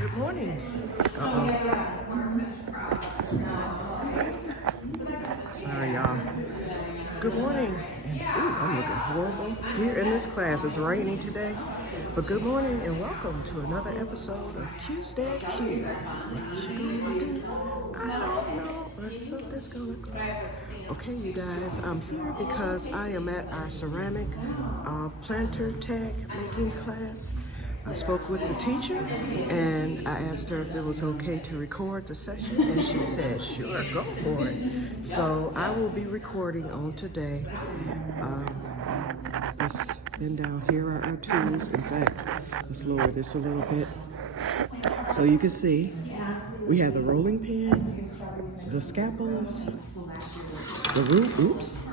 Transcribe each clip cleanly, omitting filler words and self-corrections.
Good morning. Sorry, y'all. Good morning. And I'm looking horrible here in this class. It's raining today. But good morning and welcome to another episode of Que-stead-Que. What you gonna do? I don't know, but something's gonna go. Okay, you guys, I'm here because I am at our ceramic planter tag making class. I spoke with the teacher and I asked her if it was okay to record the session, and she said, sure, go for it. So I will be recording on today. And down here are our tools. In fact, let's lower this a little bit so you can see. We have the rolling pin, the scalpels, the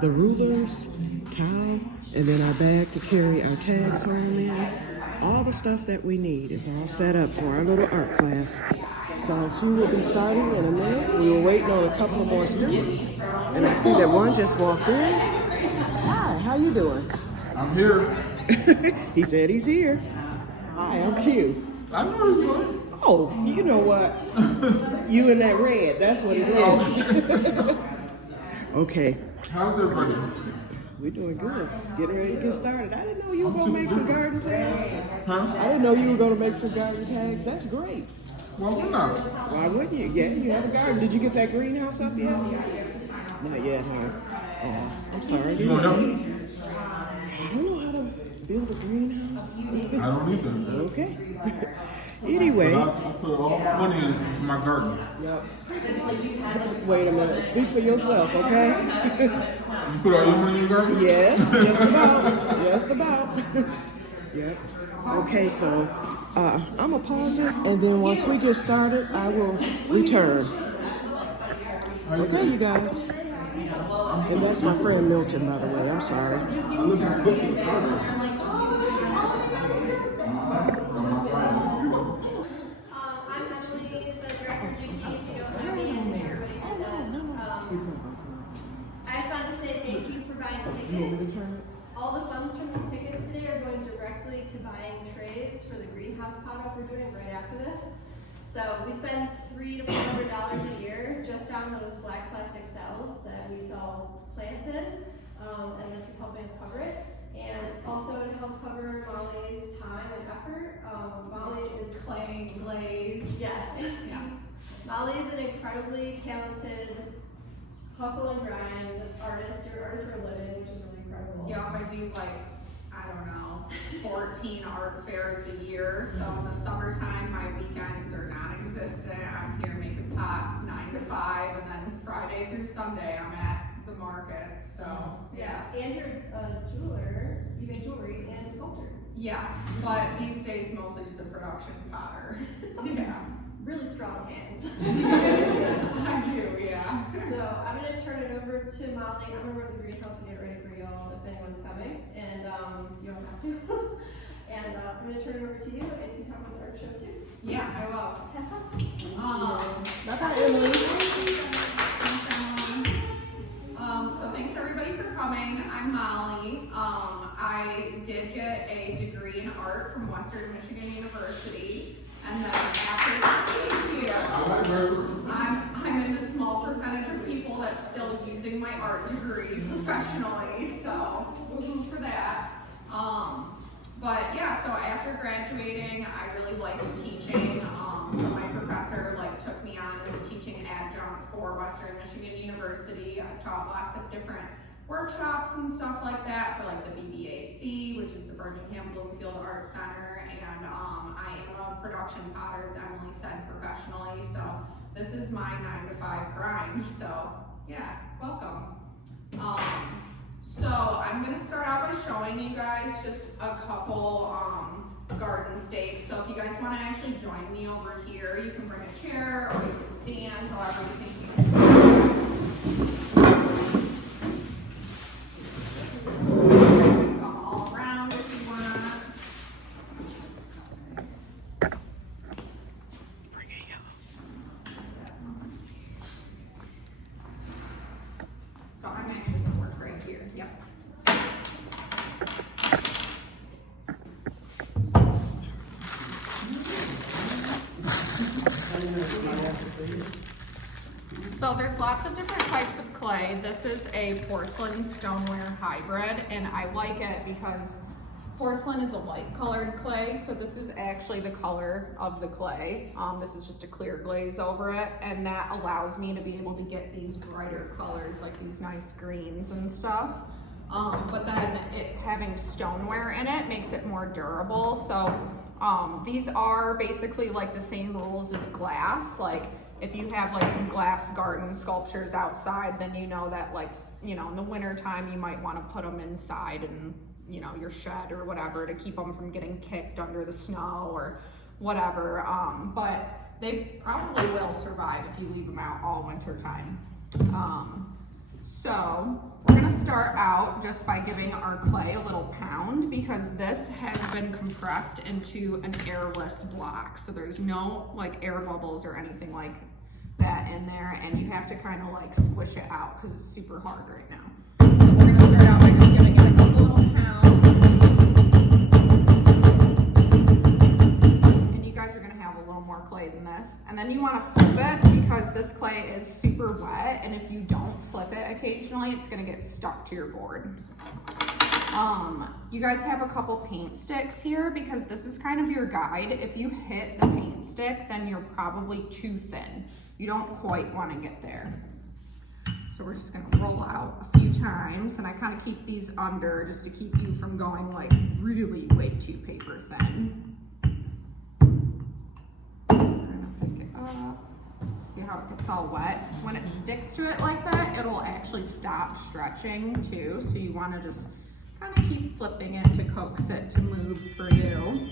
rulers, towel, and then our bag to carry our tags home in. All the stuff that we need is all set up for our little art class. So she will be starting in a minute. We were waiting on a couple of more students, and I see that one just walked in. Hi, how you doing? I'm here. He said he's here. Hi, I'm Q. I know you are. Oh, you know what? You in that red, that's what it is. Okay. How's everybody? We're doing good. Getting ready to get started. I didn't know you were going to make some garden tags. Huh? I didn't know you were going to make some garden tags. That's great. Well, we're not. Why wouldn't you? Yeah, you have a garden. Did you get that greenhouse up yet? Not yet, huh? Oh, I'm sorry. You gonna help me? I don't know how to build a greenhouse. I don't either. Okay. Anyway. But I put all my money into my garden. Yep. Wait a minute. Speak for yourself, okay? You put all your money in your garden? Yes, just about. Just about. Yep. Okay, so I'm going to pause it, and then once we get started, I will return. Okay, you guys. And that's my friend Milton, by the way. I'm sorry. I look at books in the garden. I just wanted to say thank you for buying tickets. All the funds from these tickets today are going directly to buying trays for the greenhouse pot-up we're doing right after this. So we spend $300 to $400 a year just on those black plastic cells that we sell planted, and this is helping us cover it. And also to help cover Molly's time and effort. Molly is Clay and glaze. yes. Yeah. Molly is an incredibly talented hustle and grind artist. You're an artist for a living, which is really incredible. Yeah, I do I don't know, 14 art fairs a year. So in the summertime, my weekends are non-existent. I'm here making pots 9 to 5, and then Friday through Sunday, I'm at the markets. So Yeah, and you're a jeweler. You make jewelry and a sculptor. yes, but these days mostly just a production potter. Yeah. Really strong hands. I do, yeah. So I'm gonna turn it over to Molly. I'm gonna run the greenhouse and get ready for y'all if anyone's coming, and you don't have to. And I'm gonna turn it over to you, and you can talk about the art show too. Yeah, I will. Have fun. Bye-bye, Emily. So thanks everybody for coming. I'm Molly. I did get a degree in art from Western Michigan University, and then after here, I'm in the small percentage of people that's still using my art degree professionally. So woohoo for that. But yeah, so after graduating, I really liked teaching. So my professor took me on as a teaching adjunct for Western Michigan University. I've taught lots of different workshops and stuff like that for the BBAC, which is the Birmingham Bloomfield Art Center, and I am a production potter, as Emily said, professionally. So this is my 9 to 5 grind. So yeah, welcome. So I'm gonna start out by showing you guys just a couple garden stakes. So if you guys want to actually join me over here, you can bring a chair or you can stand, however you think you can stand. Come all around if you want. Bring it yellow. So I'm actually gonna work right here. Yep. So there's lots of different types of clay. This is a porcelain stoneware hybrid, and I like it because porcelain is a light colored clay, so this is actually the color of the clay. This is just a clear glaze over it, and that allows me to be able to get these brighter colors, like these nice greens and stuff. But then it having stoneware in it makes it more durable. So these are basically like the same rules as glass. Like if you have like some glass garden sculptures outside, then you know that like, you know, in the winter time you might want to put them inside and, you know, your shed or whatever to keep them from getting kicked under the snow or whatever. But they probably will survive if you leave them out all winter time. So we're gonna start out just by giving our clay a little pound, because this has been compressed into an airless block. So there's no like air bubbles or anything like that in there, and you have to kind of like squish it out because it's super hard right now. So we're gonna start out by just giving it a couple little pounds. And you guys are gonna have a little more clay than this. And then you wanna flip it because this clay is super wet, and if you don't flip it occasionally, it's gonna get stuck to your board. You guys have a couple paint sticks here because this is kind of your guide. If you hit the paint stick, then you're probably too thin. You don't quite want to get there. So we're just gonna roll out a few times, and I kind of keep these under just to keep you from going like really way too paper thin. We're gonna pick it up. See how it gets all wet? When it sticks to it like that, it'll actually stop stretching too. So you want to just kind of keep flipping it to coax it to move for you.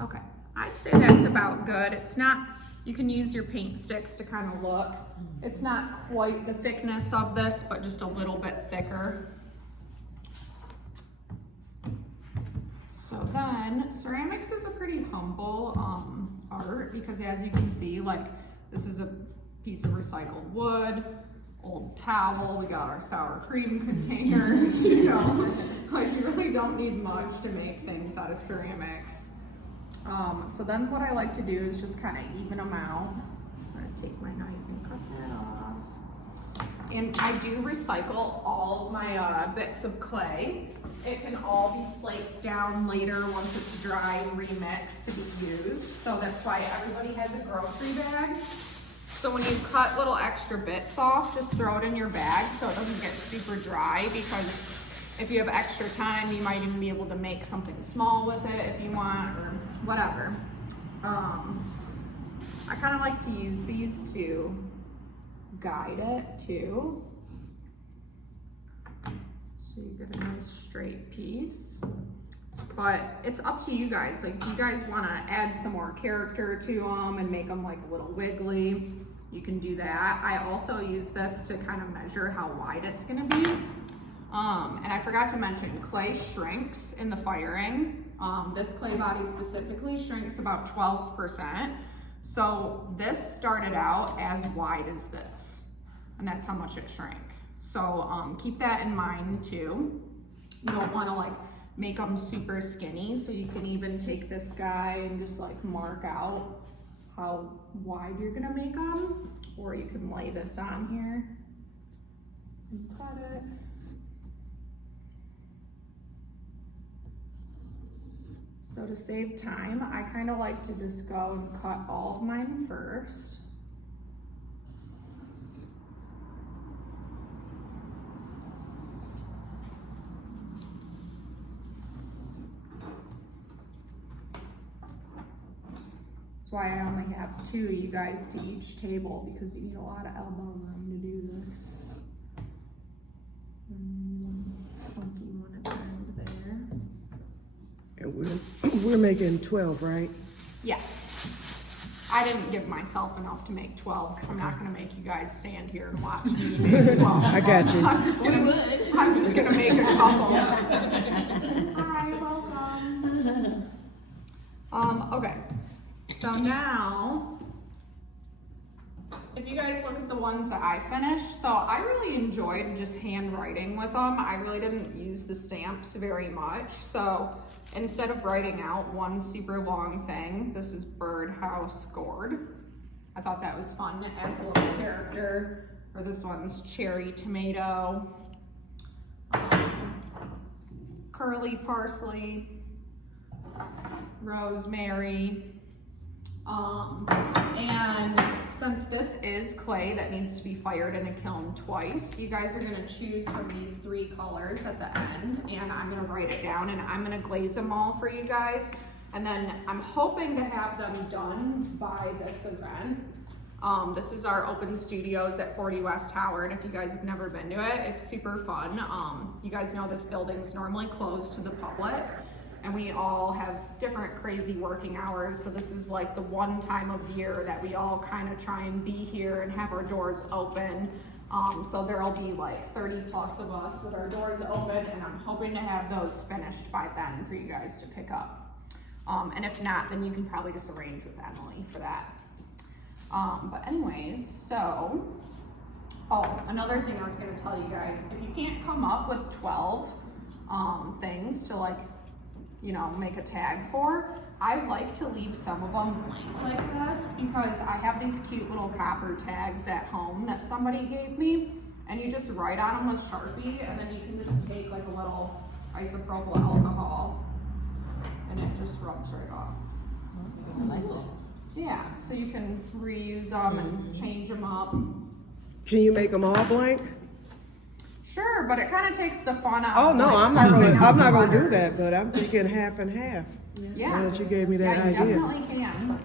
Okay, I'd say that's about good. It's not, you can use your paint sticks to kind of look. It's not quite the thickness of this, but just a little bit thicker. So then, ceramics is a pretty humble art, because as you can see, like this is a piece of recycled wood, old towel, we got our sour cream containers, you know, like you really don't need much to make things out of ceramics. So then what I like to do is just kind of even them out. So I'm gonna take my knife and cut that off. And I do recycle all of my bits of clay. It can all be slaked down later once it's dry and remixed to be used. So that's why everybody has a grocery bag. So when you cut little extra bits off, just throw it in your bag so it doesn't get super dry, because if you have extra time, you might even be able to make something small with it if you want, or whatever. I kind of like to use these to guide it too. So you get a nice straight piece. But it's up to you guys. Like if you guys want to add some more character to them and make them like a little wiggly, you can do that. I also use this to kind of measure how wide it's going to be. And I forgot to mention, clay shrinks in the firing. This clay body specifically shrinks about 12%. So this started out as wide as this, and that's how much it shrank. So keep that in mind too. You don't want to like make them super skinny, so you can even take this guy and just like mark out how wide you're gonna make them, or you can lay this on here and cut it. So to save time, I kind of like to just go and cut all of mine first. That's why I only have 2 of you guys to each table, because you need a lot of elbow room to do this. Funky one at the end there. And we're making 12, right? Yes. I didn't give myself enough to make 12 because I'm not going to make you guys stand here and watch me make 12. I got you. I'm just gonna make a couple. Hi, welcome. Okay, so now, if you guys look at the ones that I finished, so I really enjoyed just handwriting with them. I really didn't use the stamps very much. So instead of writing out one super long thing, this is birdhouse gourd. I thought that was fun. It adds a little character. Or this one's cherry tomato, curly parsley, rosemary, and since this is clay that needs to be fired in a kiln twice, you guys are gonna choose from these 3 colors at the end, and I'm gonna write it down and I'm gonna glaze them all for you guys. And then I'm hoping to have them done by this event. This is our open studios at 40 West Howard. If you guys have never been to it, it's super fun. You guys know this building's normally closed to the public, and we all have different crazy working hours. So this is like the one time of year that we all kind of try and be here and have our doors open. So there'll be like 30 plus of us with our doors open, and I'm hoping to have those finished by then for you guys to pick up. And if not, then you can probably just arrange with Emily for that. But anyways, so, another thing I was gonna tell you guys, if you can't come up with 12 things to like, you know, make a tag for, I like to leave some of them blank like this because I have these cute little copper tags at home that somebody gave me, and you just write on them with Sharpie, and then you can just take like a little isopropyl alcohol and it just rubs right off. I like it. Yeah, so you can reuse them and change them up. Can you make them all blank? Sure, but it kind of takes the fun out. Oh of, no, like, I'm not carving gonna. out I'm not the gonna do letters. that. But I'm thinking half and half. Yeah. Now that you gave me that Yeah, you idea. definitely can.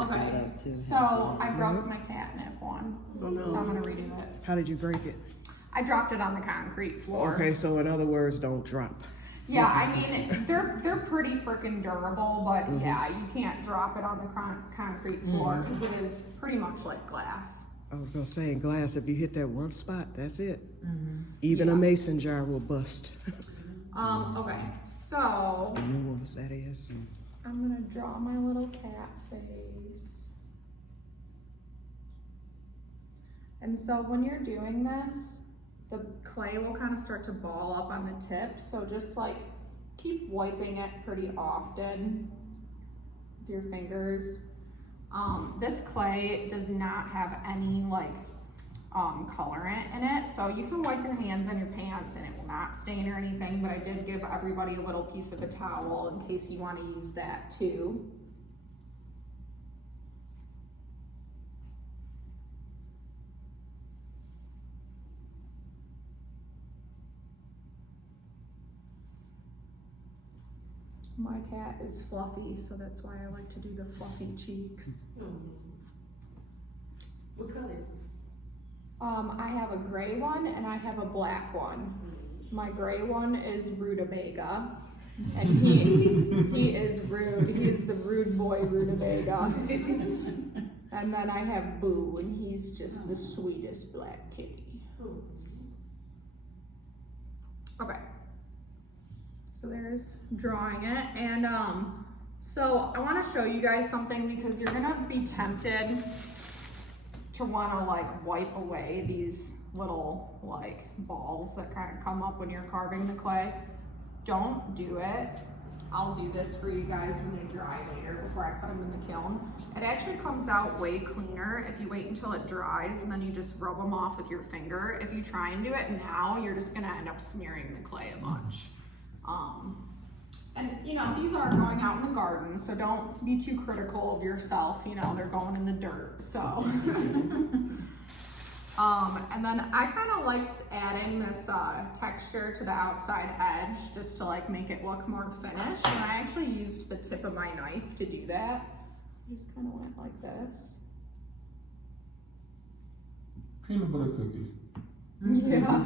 Okay, so I broke my catnip one, Oh no. so I'm gonna redo it. How did you break it? I dropped it on the concrete floor. Okay, so in other words, don't drop. Yeah, I mean, they're pretty freaking durable, but yeah, you can't drop it on the concrete floor because it is pretty much like glass. I was gonna say in glass, if you hit that one spot, that's it. Even a mason jar will bust. Okay, so The new ones, that is. I'm gonna draw my little cat face. And so when you're doing this, the clay will kind of start to ball up on the tip. So just like keep wiping it pretty often with your fingers. This clay does not have any like colorant in it. So you can wipe your hands on your pants and it will not stain or anything, but I did give everybody a little piece of a towel in case you want to use that too. My cat is fluffy, so that's why I like to do the fluffy cheeks. What color? I have a gray one and I have a black one. My gray one is Rutabaga, and he is rude. He is the rude boy Rutabaga. And then I have Boo, and he's just the sweetest black kitty. Okay. So there's drawing it, and so I want to show you guys something because you're gonna be tempted to want to like wipe away these little like balls that kind of come up when you're carving the clay. Don't do it. I'll do this for you guys when they dry later before I put them in the kiln. It actually comes out way cleaner if you wait until it dries and then you just rub them off with your finger. If you try and do it now, you're just gonna end up smearing the clay a bunch. And you know, these are going out in the garden, so don't be too critical of yourself. You know, they're going in the dirt, so. And then I kind of liked adding this texture to the outside edge just to like make it look more finished. And I actually used the tip of my knife to do that. Just kind of went like this. Peanut butter cookies. Yeah.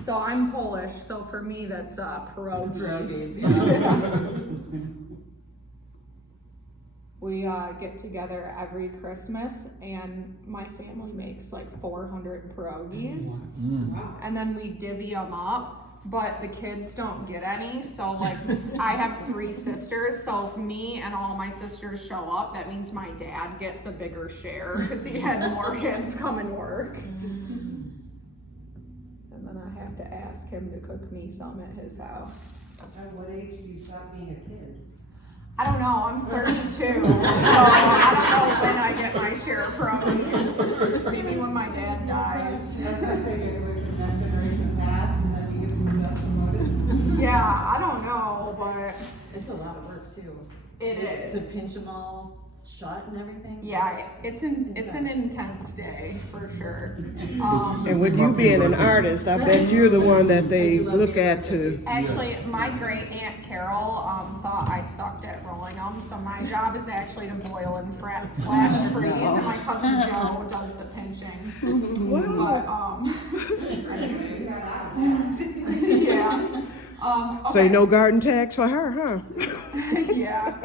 So I'm Polish, so for me that's pierogies. We get together every Christmas and my family makes like 400 pierogies. And then we divvy them up. but the kids don't get any. So like I have 3 sisters, so if me and all my sisters show up, that means my dad gets a bigger share because he had more kids come and work. And then I have to ask him to cook me some at his house. At what age do you stop being a kid? I don't know, I'm 32, so I don't know when I get my share of produce. Maybe when my dad dies. That's I say you wait for that generation to pass and then you get moved up promoted. Yeah, I don't know, but It's a lot of work too. it is. To pinch them all shut and everything. Yeah, it's an intense day for sure. And with you being an artist, I bet you're the one that they look at to. Actually, my great aunt Carol thought I sucked at rolling them, so my job is actually to boil and flash freeze, and my cousin Joe does the pinching. Wow. But anyways, yeah. So Okay. no garden tags for her, huh? Yeah.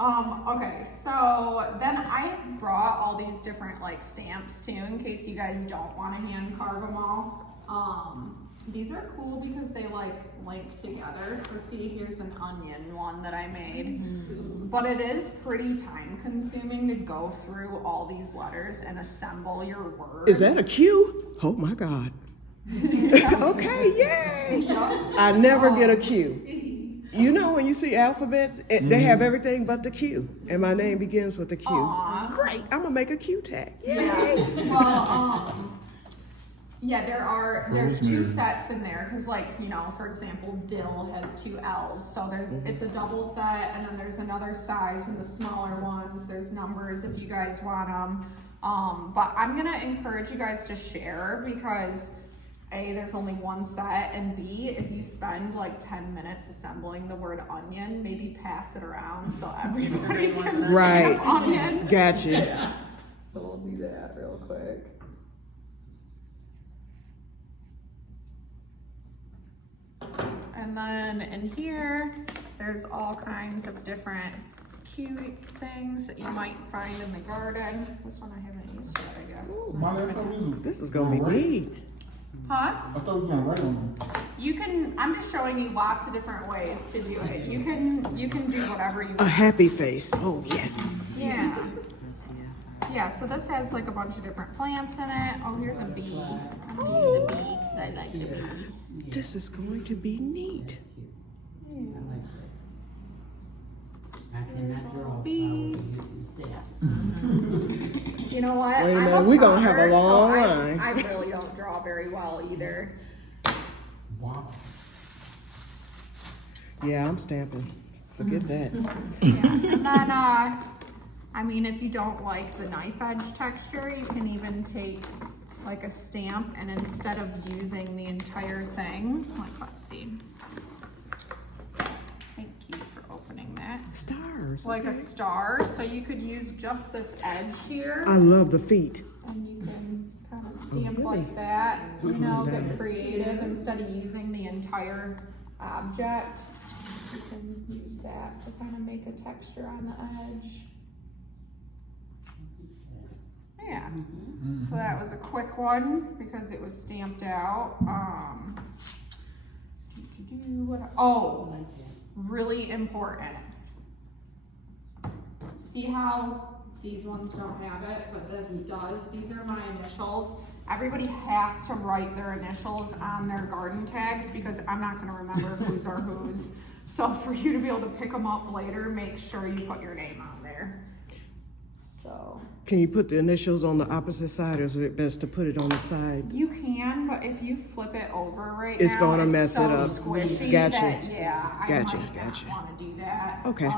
Okay, so then I brought all these different like stamps too, in case you guys don't want to hand carve them all. These are cool because they like link together. So see, here's an onion one that I made. But it is pretty time consuming to go through all these letters and assemble your word. Is that a Q? Oh my God. Okay, yay! I never get a Q. You know when you see alphabets, they have everything but the Q, and my name begins with the Q. Aw. Great, I'm gonna make a Q tag. Yay! Yeah. Well, yeah, there's 2 sets in there because, like, you know, for example, dill has 2 L's, so it's a double set, and then there's another size in the smaller ones. There's numbers if you guys want them. But I'm gonna encourage you guys to share because A, there's only 1 set, and B, if you spend like 10 minutes assembling the word onion, maybe pass it around so everybody can Right. stamp onion. Gotcha. So we'll do that real quick. And then in here, there's all kinds of different cute things that you might find in the garden. This one I haven't used yet, I guess. Molly, I thought we was. This is gonna be neat. Huh? I thought we was gonna write on them. You can, I'm just showing you lots of different ways to do it. You can do whatever you A want. happy face. Oh yes. Yeah. Yeah, so this has like a bunch of different plants in it. Oh, here's a bee. I'm gonna use a bee because I like the bee. This is going to be neat. I cannot draw, so I will Bee. be using steps. You know what? Wait a I'm minute, we gonna have a farmer, so long I- line. I really don't draw very well either. Wow. Yeah, I'm stamping. Forget that. Yeah. And then, I mean, if you don't like the knife edge texture, you can even take like a stamp and instead of using the entire thing, like, let's see. Thank you for opening that. Stars. Like a star, so you could use just this edge here. I love the feet. And you can kind of stamp really? like that, you know, get creative instead of using the entire object. You can use that to kind of make a texture on the edge. Yeah, so that was a quick one because it was stamped out. Oh, really important. See how these ones don't have it, but this does? These are my initials. Everybody has to write their initials on their garden tags because I'm not gonna remember whose are whose. So for you to be able to pick them up later, make sure you put your name on there. So. Can you put the initials on the opposite side, or is it best to put it on the side? You can, but if you flip it over right It's now, gonna mess so it up. squishy Gotcha. that, yeah, I Gotcha, might gotcha. not wanna do that. Okay.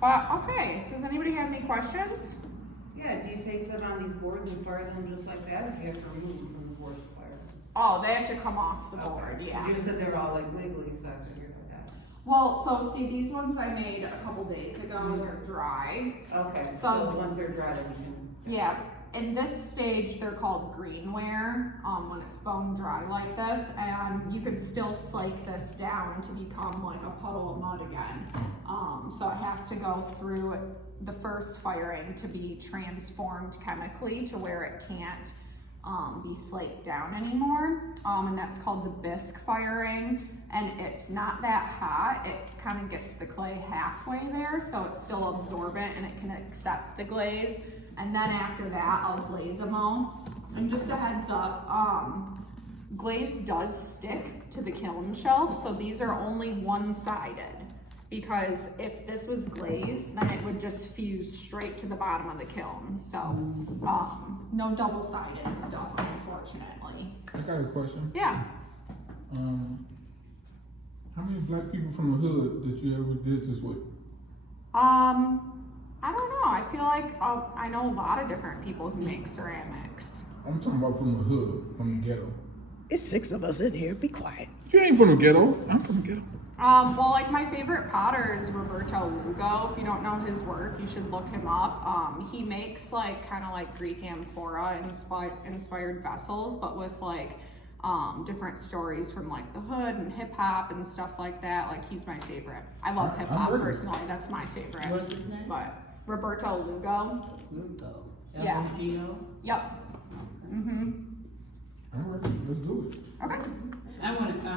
But, okay, does anybody have any questions? Yeah, do you take them on these boards and fire them just like that, or do you have to remove them from the boards to fire them? Oh, they have to come off the board, Okay. yeah. You said they were all like wiggly, so I figured that. Well, so see, these ones I made a couple days ago, they're dry. Okay, So- so once they're dry, then you can. Yeah, in this stage, they're called greenware, when it's bone dry like this, and you could still slake this down to become like a puddle of mud again. So it has to go through the first firing to be transformed chemically to where it can't be slaked down anymore. And that's called the bisque firing. And it's not that hot. It kind of gets the clay halfway there, so it's still absorbent and it can accept the glaze. And then after that, I'll glaze them all. And just a heads up, glaze does stick to the kiln shelf, so these are only one-sided. Because if this was glazed, then it would just fuse straight to the bottom of the kiln. So, no double-sided stuff, unfortunately. I got a question. Yeah. How many black people from the hood that you ever did this with? I don't know. I feel like I know a lot of different people who make ceramics. I'm talking about from the hood, from the ghetto. It's 6 of us in here. Be quiet. You ain't from the ghetto. I'm from the ghetto. Well, like my favorite potter is Roberto Lugo. If you don't know his work, you should look him up. He makes like kind of like Greek amphora inspired vessels, but with like different stories from like the hood and hip hop and stuff like that. Like he's my favorite. I love hip hop personally. That's my favorite. What's his name? But Roberto Lugo. Lugo. Yeah. L-U-G-O? Yep. Mm-hmm. All right, let's do it. Okay. I want to,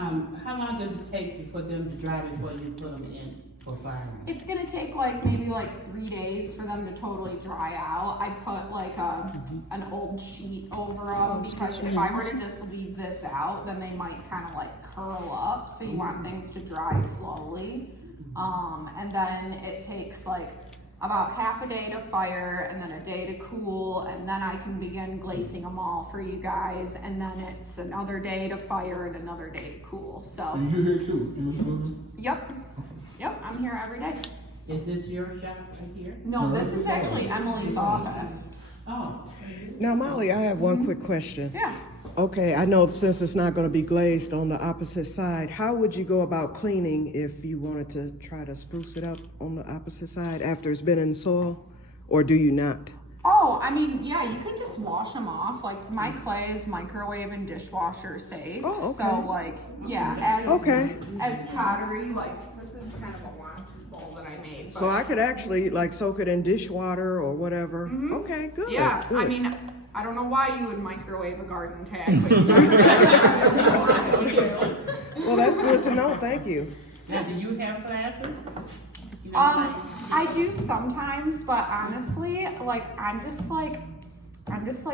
how long does it take for them to dry before you put them in for firing? It's gonna take like maybe like 3 days for them to totally dry out. I put like an old sheet over them because if I were to just leave this out, then they might kind of like curl up. So you want things to dry slowly. And then it takes like about half a day to fire and then a day to cool, and then I can begin glazing them all for you guys, and then it's another day to fire and another day to cool. So And you here too, in this building? yep, I'm here every day. Is this your shop right here? No, this is actually Emily's office. Oh. Now, Molly, I have one quick question. Yeah. Okay, I know since it's not going to be glazed on the opposite side, how would you go about cleaning if you wanted to try to spruce it up on the opposite side after it's been in soil, or do you not? Oh, I mean, yeah, you can just wash them off. Like my clay is microwave and dishwasher safe. Oh, okay. So like, yeah, as pottery, like this is kind of a wonky bowl that I made. So I could actually like soak it in dishwater or whatever. Mhm. Okay, good. Yeah, good. I mean, I don't know why you would microwave a garden tag, but you Well, that's good to know. Thank you. Now, do you have classes? You know, like- I do sometimes, but honestly, like I'm just like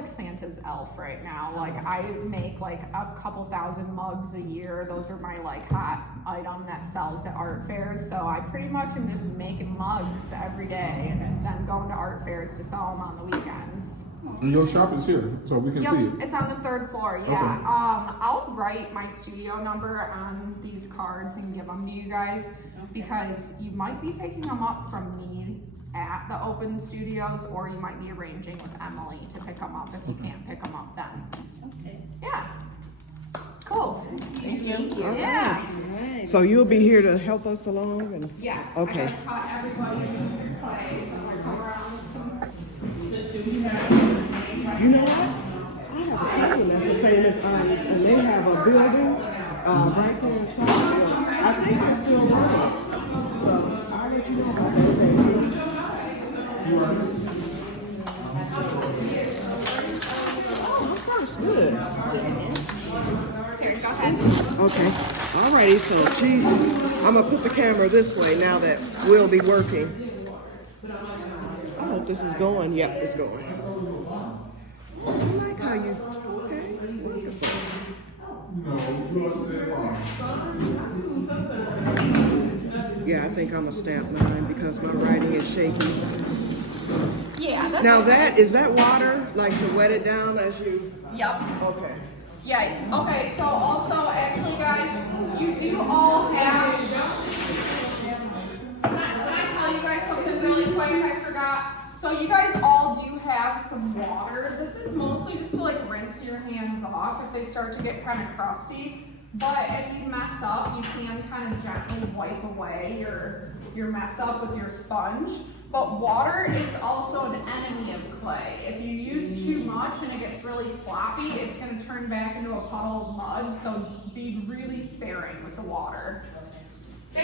Santa's elf right now. Like I make like a couple thousand mugs a year. Those are my like hot item that sells at art fairs. So I pretty much am just making mugs every day and then going to art fairs to sell them on the weekends. And your shop is here, so we can see it. It's on the 3rd floor, yeah. Okay. I'll write my studio number on these cards and give them to you guys because you might be picking them up from me at the open studios, or you might be arranging with Emily to pick them up if you can't pick them up then. Okay. Yeah. Cool. Thank you. All Yeah. right. So you'll be here to help us along? And Yes. Okay. I gotta cut everybody a piece of clay, so I'm gonna come around with some. you know what? I have a cousin that's a famous artist, and they have a building right there in Southfield. I think they're still running. So I'll let you know about that. Thank you. Oh, first, good. Here, go ahead. Okay. Alrighty, so I'm gonna put the camera this way now that we'll be working. I hope this is going. Yep, it's going. I like how you, okay, wonderful. Yeah, I think I'm gonna stamp mine because my writing is shaky. Yeah, that's Now okay. is that water, like to wet it down as you, Yep. okay. Yeah, okay, so also, actually, guys, you do all have, can I tell you guys something really quick I forgot? So you guys all do have some water. This is mostly just to like rinse your hands off if they start to get kind of crusty. But if you mess up, you can kind of gently wipe away your mess up with your sponge. But water is also an enemy of clay. If you use too much and it gets really sloppy, it's going to turn back into a puddle of mud. So be really sparing with the water.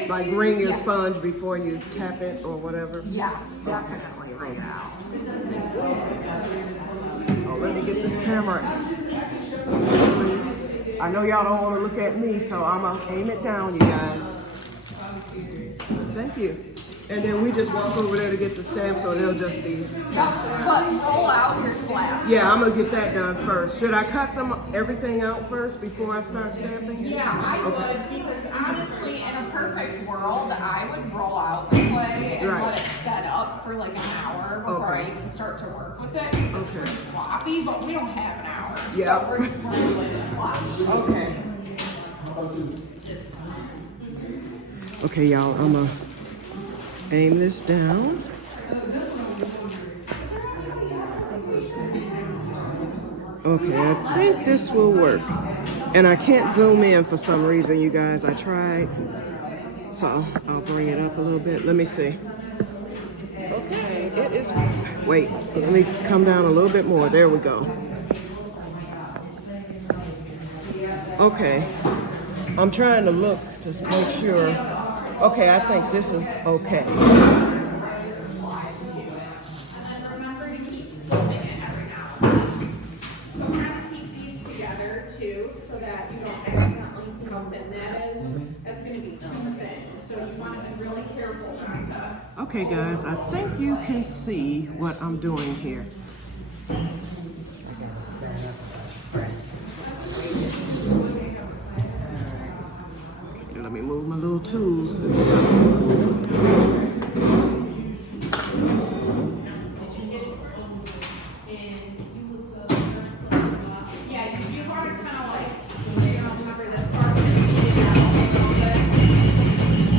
Like wring your sponge before you tap it or whatever? Yes, definitely right now. Oh, let me get this camera. I know y'all don't want to look at me, so I'm going to aim it down, you guys. Thank you. And then we just walk over there to get the stamp, so they'll just be... But roll out your slab. Yeah, I'm going to get that done first. Should I cut everything out first before I start stamping? Yeah, I would, because honestly, in a perfect world, I would roll out the clay and Right. let it set up for like an hour before I Okay. even start to work with it. 'Cause it's Okay. pretty floppy, but we don't have an hour, Yep. so we're just going to let it floppy. Okay. Okay, y'all, I'm going to aim this down. Okay, I think this will work. And I can't zoom in for some reason, you guys. I tried. So I'll bring it up a little bit. Let me see. Okay, it is. Wait, let me come down a little bit more. There we go. Okay. I'm trying to look to make sure. Okay, I think this is okay. And then remember to keep flipping it every now and then. So kind of keep these together too, so that you don't accidentally see how thin that is. That's going to be too thin, so you want to be really careful not to. Okay, guys, I think you can see what I'm doing here. Okay, let me move my little tools. Yeah, you want to kind of like, remember this part, beat it out a little bit.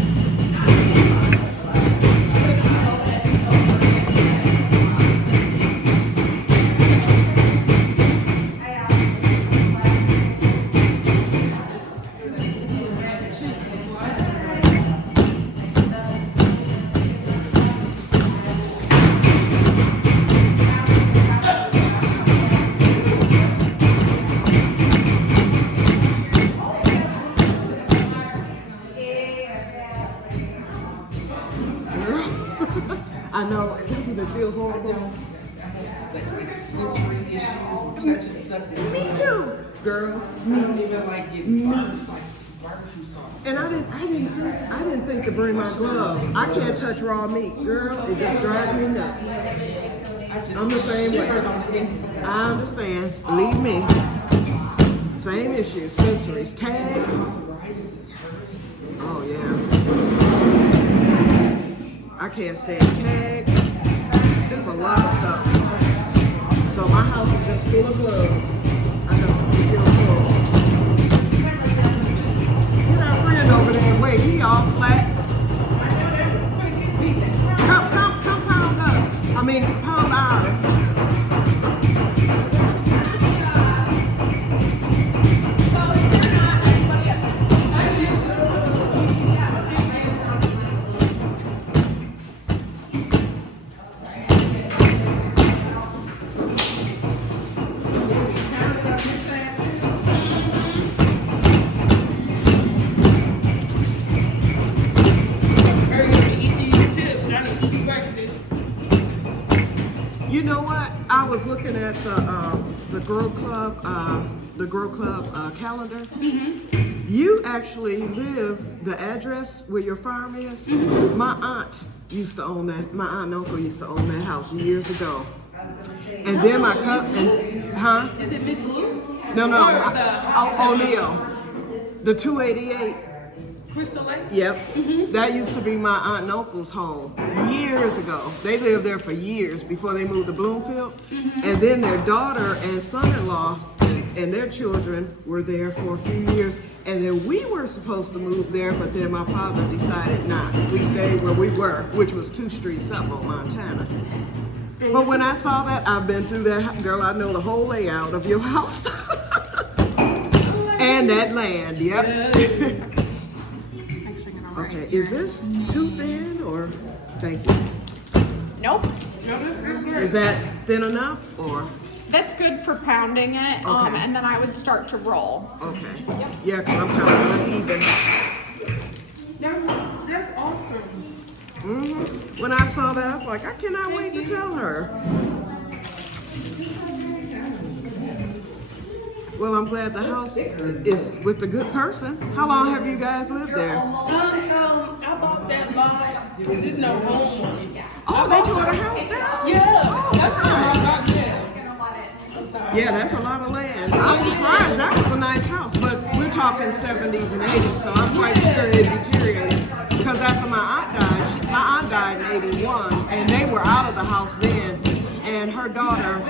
I know, doesn't it feel horrible? Sensory issues with touching stuff. Me too, girl. I don't even like getting burnt like barbecue sauce. And I didn't think to bring my gloves. I can't touch raw meat, girl. It just drives me nuts. I'm the same way. I understand. Believe me. Same issue. Sensories, tags. Oh yeah. I can't stand tags. It's a lot of stuff. So my house is just full of gloves. I know. It feels horrible. Get our friend over there and wait. He all flat. Come pound us. I mean, pound ours. So is there not anybody at the You know what? I was looking at the Grow Club calendar. You actually live the address where your farm is. My aunt used to own that. My aunt and uncle used to own that house years ago. And then my cousin, huh? Is it Miss Lou? No, Or the- O'Neill, the 288. Crystal Lake? Yep. That used to be my aunt and uncle's home years ago. They lived there for years before they moved to Bloomfield. And then their daughter and son-in-law and their children were there for a few years. And then we were supposed to move there, but then my father decided not. We stayed where we were, which was 2 streets up on Montana. But when I saw that, I've been through that. Girl, I know the whole layout of your house. And that land, yep. Okay, is this too thin or, thank you. Nope. Is that thin enough or, That's good for pounding it, Okay. and then I would start to roll. okay. Yeah, 'cause I'm kind of uneven. No, when I saw that, I was like, I cannot wait to tell her. Well, I'm glad the house is with the good person. How long have you guys lived there? So I bought that lot, because there's no home on it. Oh, they tore the house down? Yeah, Oh, that's what I got, yeah. I'm sorry. yeah, that's a lot of land. I'm surprised. That was a nice house, but we're talking 70s and 80s, so I'm quite sure it deteriorated. Because after my aunt died in 81, and they were out of the house then, and her daughter,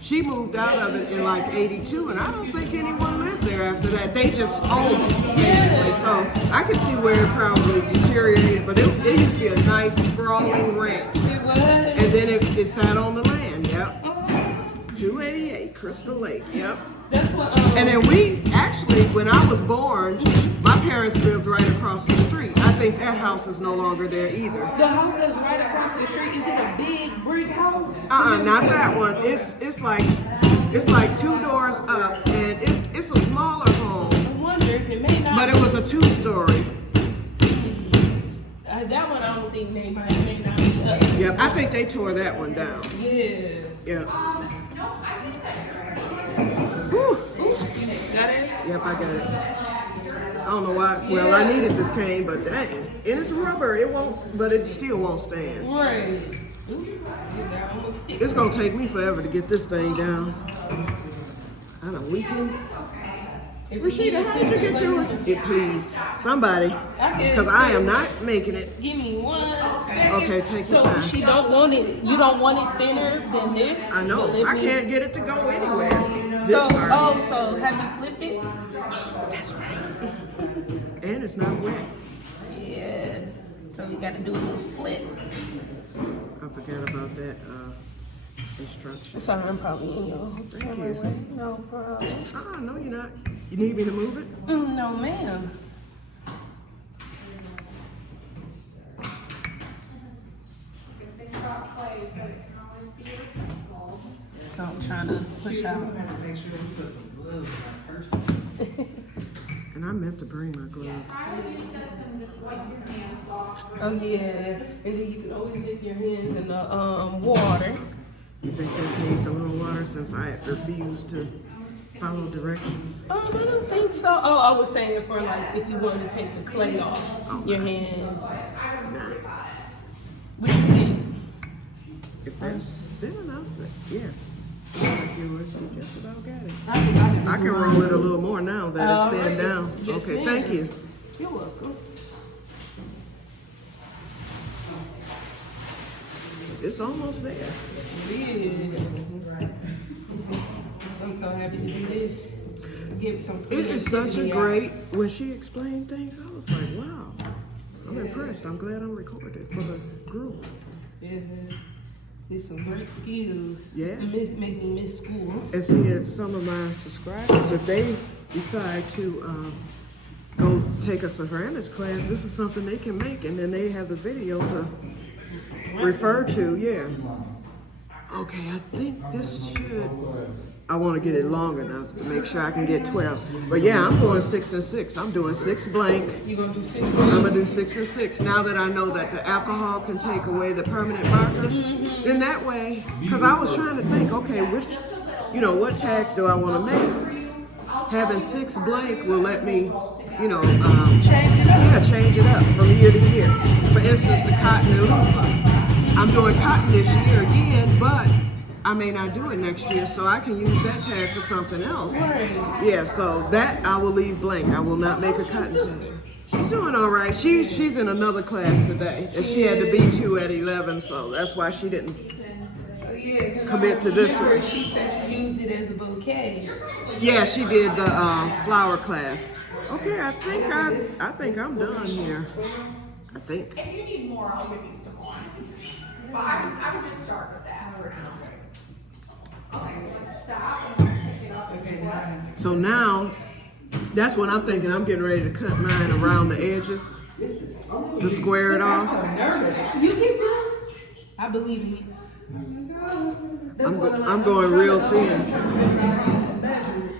she moved out of it in like 82, and I don't think anyone lived there after that. They just owned it, basically. So I can see where it probably deteriorated, but it used to be a nice sprawling ranch. It was. And then it sat on the land, yep. 288 Crystal Lake, yep. That's what, And then we, actually, when I was born, my parents lived right across the street. I think that house is no longer there either. the house that's right across the street, is it a big brick house? Not that one. It's like 2 doors up, and it's a smaller home, I wonder if it may not. but it was a 2-story. That one I don't think may not be up. Yep, I think they tore that one down. Yeah. Yep. No, I think that Whew. Got it? Yep, I got it. I don't know why. Well, I needed this cane, but dang, and it's rubber. It won't, but it still won't stand. Right. Almost stick. It's gonna take me forever to get this thing down. I don't weekend. Rashida, how did you get yours? It please somebody, because I am not making it. Give me 1 second. Okay, take your So time. she don't want it. You don't want it thinner than this. I know. But let I me- can't get it to go anywhere. This So part, so have you flipped it? and it's not wet. Yeah. So we got to do a little flip. I forgot about that instruction. Sorry, I'm probably in your Thank camera you. way. No problem. No, you're not. You need me to move it? No, ma'am. good thing about clay is that it can always be recycled. So I'm trying to push out. Make sure you put some gloves on that person. And I meant to bring my gloves. Try to use this and just wipe your hands off. Oh yeah, and then you can always dip your hands in the water. You think this needs a little water since I refuse to follow directions? I don't think so. Oh, I was saying for like if you wanted to take the clay off your hands. What do you think? If that's thin enough, yeah. Like yours, you just about got it. I I can roll it a little more now that it's stand down. Yes, Okay, ma'am. thank you. You're welcome. It's almost there. It is. I'm so happy to do this. Give some. It is such a creativity out. great, when she explained things, I was like, wow. I'm impressed. I'm glad I'm recorded for the group. Yeah. There's some great skills. Yeah. Make me miss school. And see if some of my subscribers, if they decide to go take a ceramics class, this is something they can make, and then they have the video to refer to, yeah. Okay, I think this should, I want to get it long enough to make sure I can get 12. But yeah, I'm going 6 and 6. I'm doing 6 blank. You gonna do 6 I'm gonna do 6 and 6 now that I know that the alcohol can take away the permanent marker. Then that way, because I was trying to think, okay, which, what tags do I want to make? Having 6 blank will let me, change it up? yeah, change it up from year to year. For instance, the cotton and loofah. I'm doing cotton this year again, but I may not do it next year, so I can use that tag for something else. Yeah, so that I will leave blank. I will not make a cotton tag. She's doing all right. She's in another class today, and she had to be 2 at 11, so that's why she didn't commit to this one. She said she used it as a bouquet. Yeah, she did the flower class. Okay, I think I'm done here. I think. If you need more, I'll give you some more. But I would just start with that for now. Okay, stop and let's pick it up and flip. So now, that's what I'm thinking. I'm getting ready to cut mine around the edges to square it off. You can do it. I believe in you. I'm going real thin.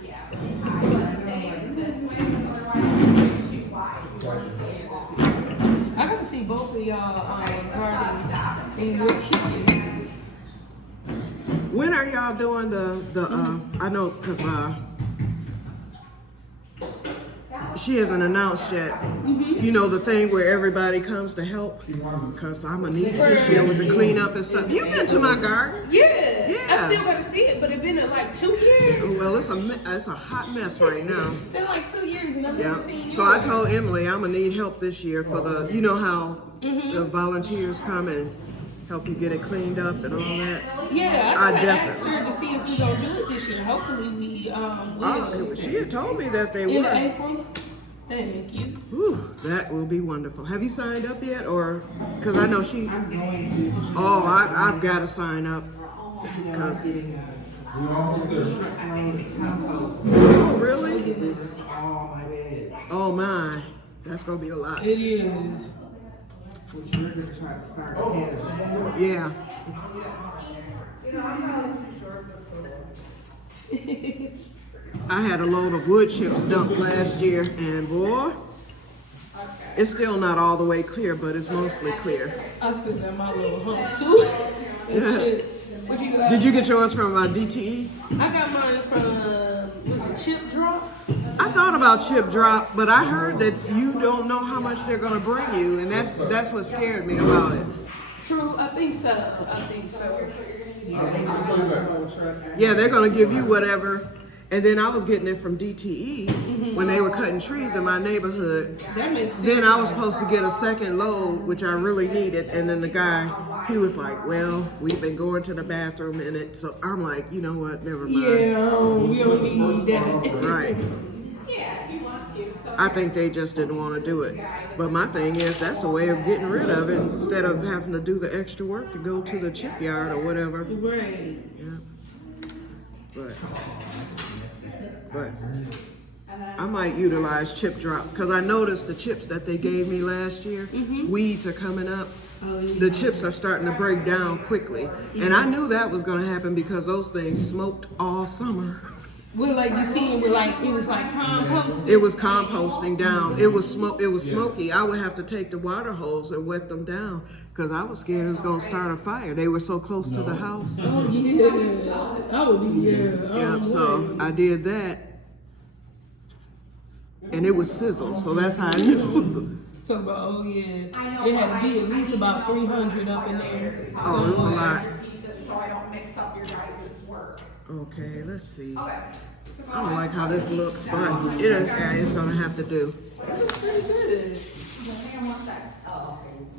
Yeah, I would stay this way because otherwise it's too wide. You want to stay long. I gotta see both of y'all gardens in your kitchen. When are y'all doing I know, cause she hasn't announced yet. You know, the thing where everybody comes to help. Cause I'm gonna need it this year with the cleanup and stuff. You've been to my garden? Yeah. Yeah. I still gotta see it, but it's been like 2 years. Well, it's a hot mess right now. It's been like 2 years and I've never seen Yeah. you. So I told Emily I'm gonna need help this year for the, you know how the volunteers come and help you get it cleaned up and all that. Yeah, I I asked definitely. her to see if we gonna do it this year. Hopefully we will. Oh, she had told me that they In were. April. Thank you. Whew, that will be wonderful. Have you signed up yet, or because I know she? I'm going to. Oh, I've got to sign up. Because We're almost there. oh, really? Oh, my bad. Oh my, that's gonna be a lot. It is. Which we're gonna try to start ahead of that. Yeah. I had a load of wood chips dumped last year, and boy, it's still not all the way clear, but it's mostly clear. I still got my little hump too. What you got? Did you get yours from DTE? I got mine from was it Chip Drop? I thought about chip drop, but I heard that you don't know how much they're gonna bring you, and that's what scared me about it. True, I think so. I think so. Yeah, they're gonna give you whatever. And then I was getting it from DTE when they were cutting trees in my neighborhood. That makes sense. Then I was supposed to get a second load, which I really needed. And then the guy, he was like, well, we've been going to the bathroom in it. So I'm like, you know what, never mind. Yeah, we don't need that. Right. Yeah, if you want to, so. I think they just didn't want to do it. But my thing is, that's a way of getting rid of it instead of having to do the extra work to go to the chip yard or whatever. Right. Yeah. But I might utilize chip drop because I noticed the chips that they gave me last year, weeds are coming up. The chips are starting to break down quickly. And I knew that was going to happen because those things smoked all summer. Well, like you seen, with like it was like composting. It was composting down. It was smoky. I would have to take the water hose and wet them down because I was scared it was going to start a fire. They were so close to the house. Oh yeah, I would be Yeah, so I did that. And it was sizzle, so that's how I knew. Talk about, oh yeah, it had to be at least about 300 up in there. Oh, it was a lot. Pieces, so I don't mix up your guys' work. Okay, let's see. Okay. I don't like how this looks, but it's gonna have to do. Hang on one sec.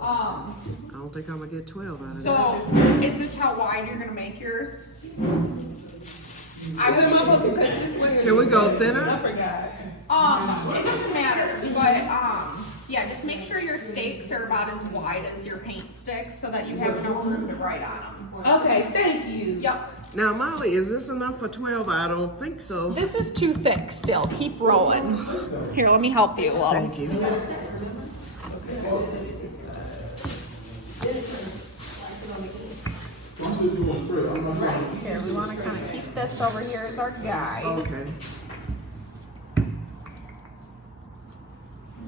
I don't think I'm gonna get 12 out of that. So, is this how wide you're gonna make yours? Am I supposed to cut this way? Can we go thinner? I forgot. It doesn't matter, but, yeah, just make sure your stakes are about as wide as your paint sticks so that you have enough room to write on them. Okay, thank you. Yep. Now, Molly, is this enough for 12? I don't think so. This is too thick still. Keep rolling. Here, let me help you a little. Thank you. Here, we want to kind of keep this over here as our guide. Okay.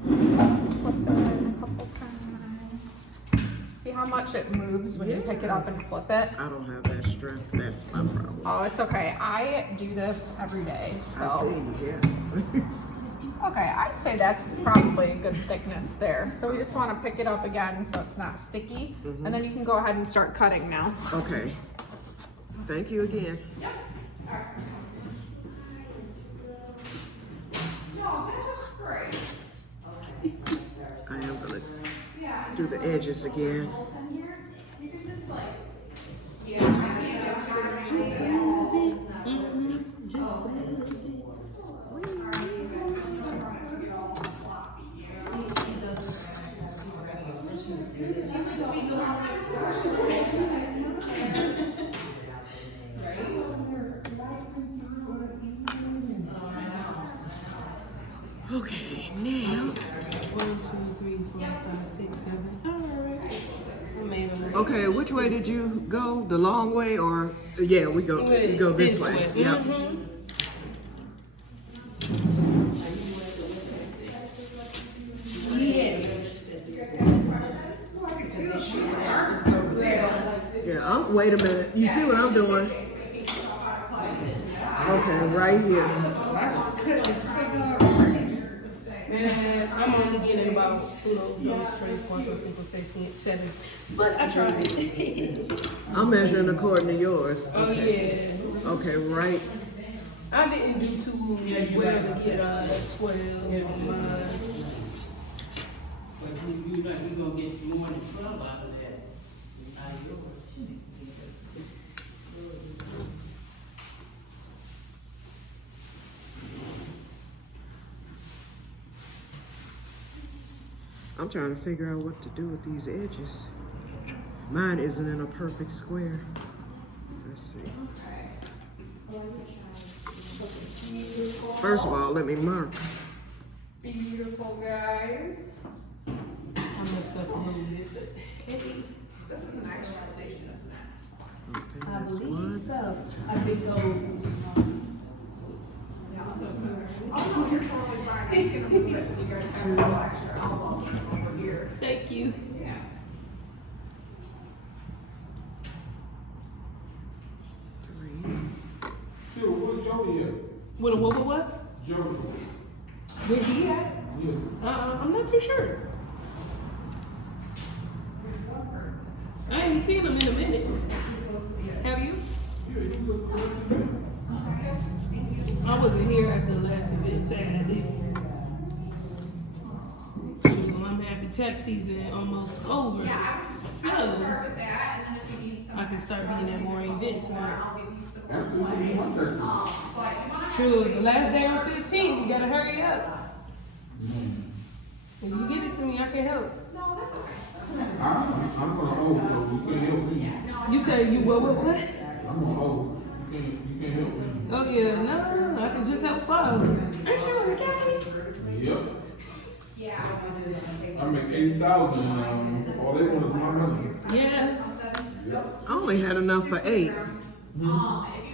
Flip it in a couple times. See how much it moves when you pick it up and flip it? I don't have that strength. That's my problem. Oh, it's okay. I do this every day, I so. see, yeah. Okay, I'd say that's probably a good thickness there. So we just want to pick it up again so it's not sticky. And then you can go ahead and start cutting now. Okay. Thank you again. No, this is great. I am gonna do the edges again. You can just like, Okay, now. 1, 2, 3, 4, 5, 6, 7. All right. Okay, which way did you go? The long way or? Yeah, we go this way. Yep. Yes. Wait a minute. You see what I'm doing? Okay, right here. Man, I'm only getting about, those trays, 1, 2, 5, 6, 7. But I tried. I'm measuring according to yours. Oh, yeah. Okay, right. I didn't do too well to get 12 on mine. But you know, you're gonna get more than 12 out of that. Out of yours. I'm trying to figure out what to do with these edges. Mine isn't in a perfect square. Let's see. First of all, let me mark. Beautiful, guys. I messed up a little bit, but This is an extra station, isn't it? Okay, I that's believe one. so. I think those. Oh, no, you're totally fine. I'm just gonna move it so you guys have a little extra elbow over here. Thank you. Yeah. Three. Sarah, where's Jody at? What? Jody. Where he at? Yeah. I'm not too sure. I ain't seen him in a minute. Have you? I wasn't here at the last event Saturday. Well, I'm happy tax season almost over. Yeah, I would start with that, and then if you need some. I can start being at more events now. I'll give you support. But you wanna True, the last day on 15th, you gotta hurry up. If you get it to me, I can help. No, that's okay. I'm gonna hold, so you can't help me. You say you what? I'm gonna hold. You can't help me. Oh yeah, no, I can just help follow. Aren't you a mechanic? Yep. Yeah. I make 80,000 and all they want is my money. Yeah. I only had enough for 8. If you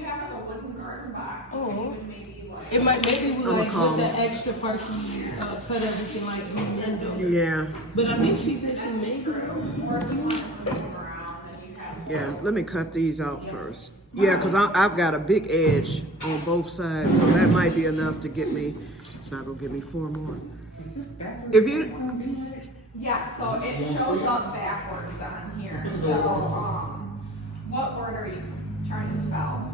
have like a wooden garden box, you can even maybe like. It might maybe we I'ma like call with the him. extra parts we cut everything like window. Yeah, But I think she said she made it. Or if you want to move around, then you have. yeah. Let me cut these out first. Yeah, because I've got a big edge on both sides, so that might be enough to get me. It's not gonna give me 4 more. If you, Yes, so it shows up backwards on here. So, what word are you trying to spell?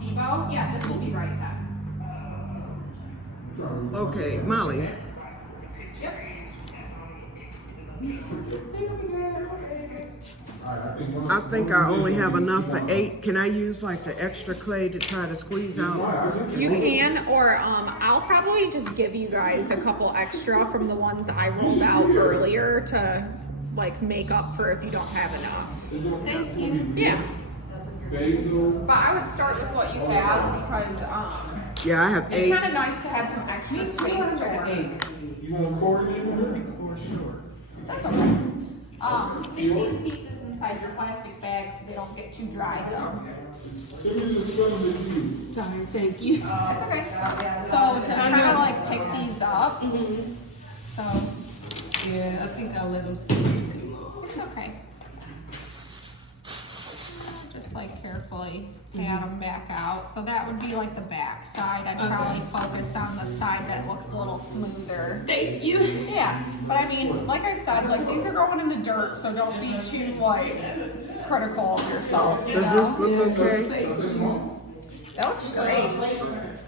Debo? Yeah, this will be right then. okay, Molly. Yep. I think I only have enough for 8. Can I use like the extra clay to try to squeeze out? You can, or I'll probably just give you guys a couple extra from the ones I rolled out earlier to like make up for if you don't have enough. Thank you. Yeah, Basil. but I would start with what you have because Yeah, I have it's 8. kind of nice to have some extra space to work. You want coordinate with her? That's okay. Stick these pieces inside your plastic bags so they don't get too dry though. Send me the spelling that you use. Sorry, thank you. That's okay. So to kind of like pick these up. So Yeah, I think I'll let them sit here too long. it's okay. Just like carefully pat them back out. So that would be like the back side. I'd probably focus on the side that looks a little smoother. Thank you. Yeah, but I mean, like I said, like these are going in the dirt, so don't be too like critical of yourself. You Does know? this look okay? Thank you. That looks great.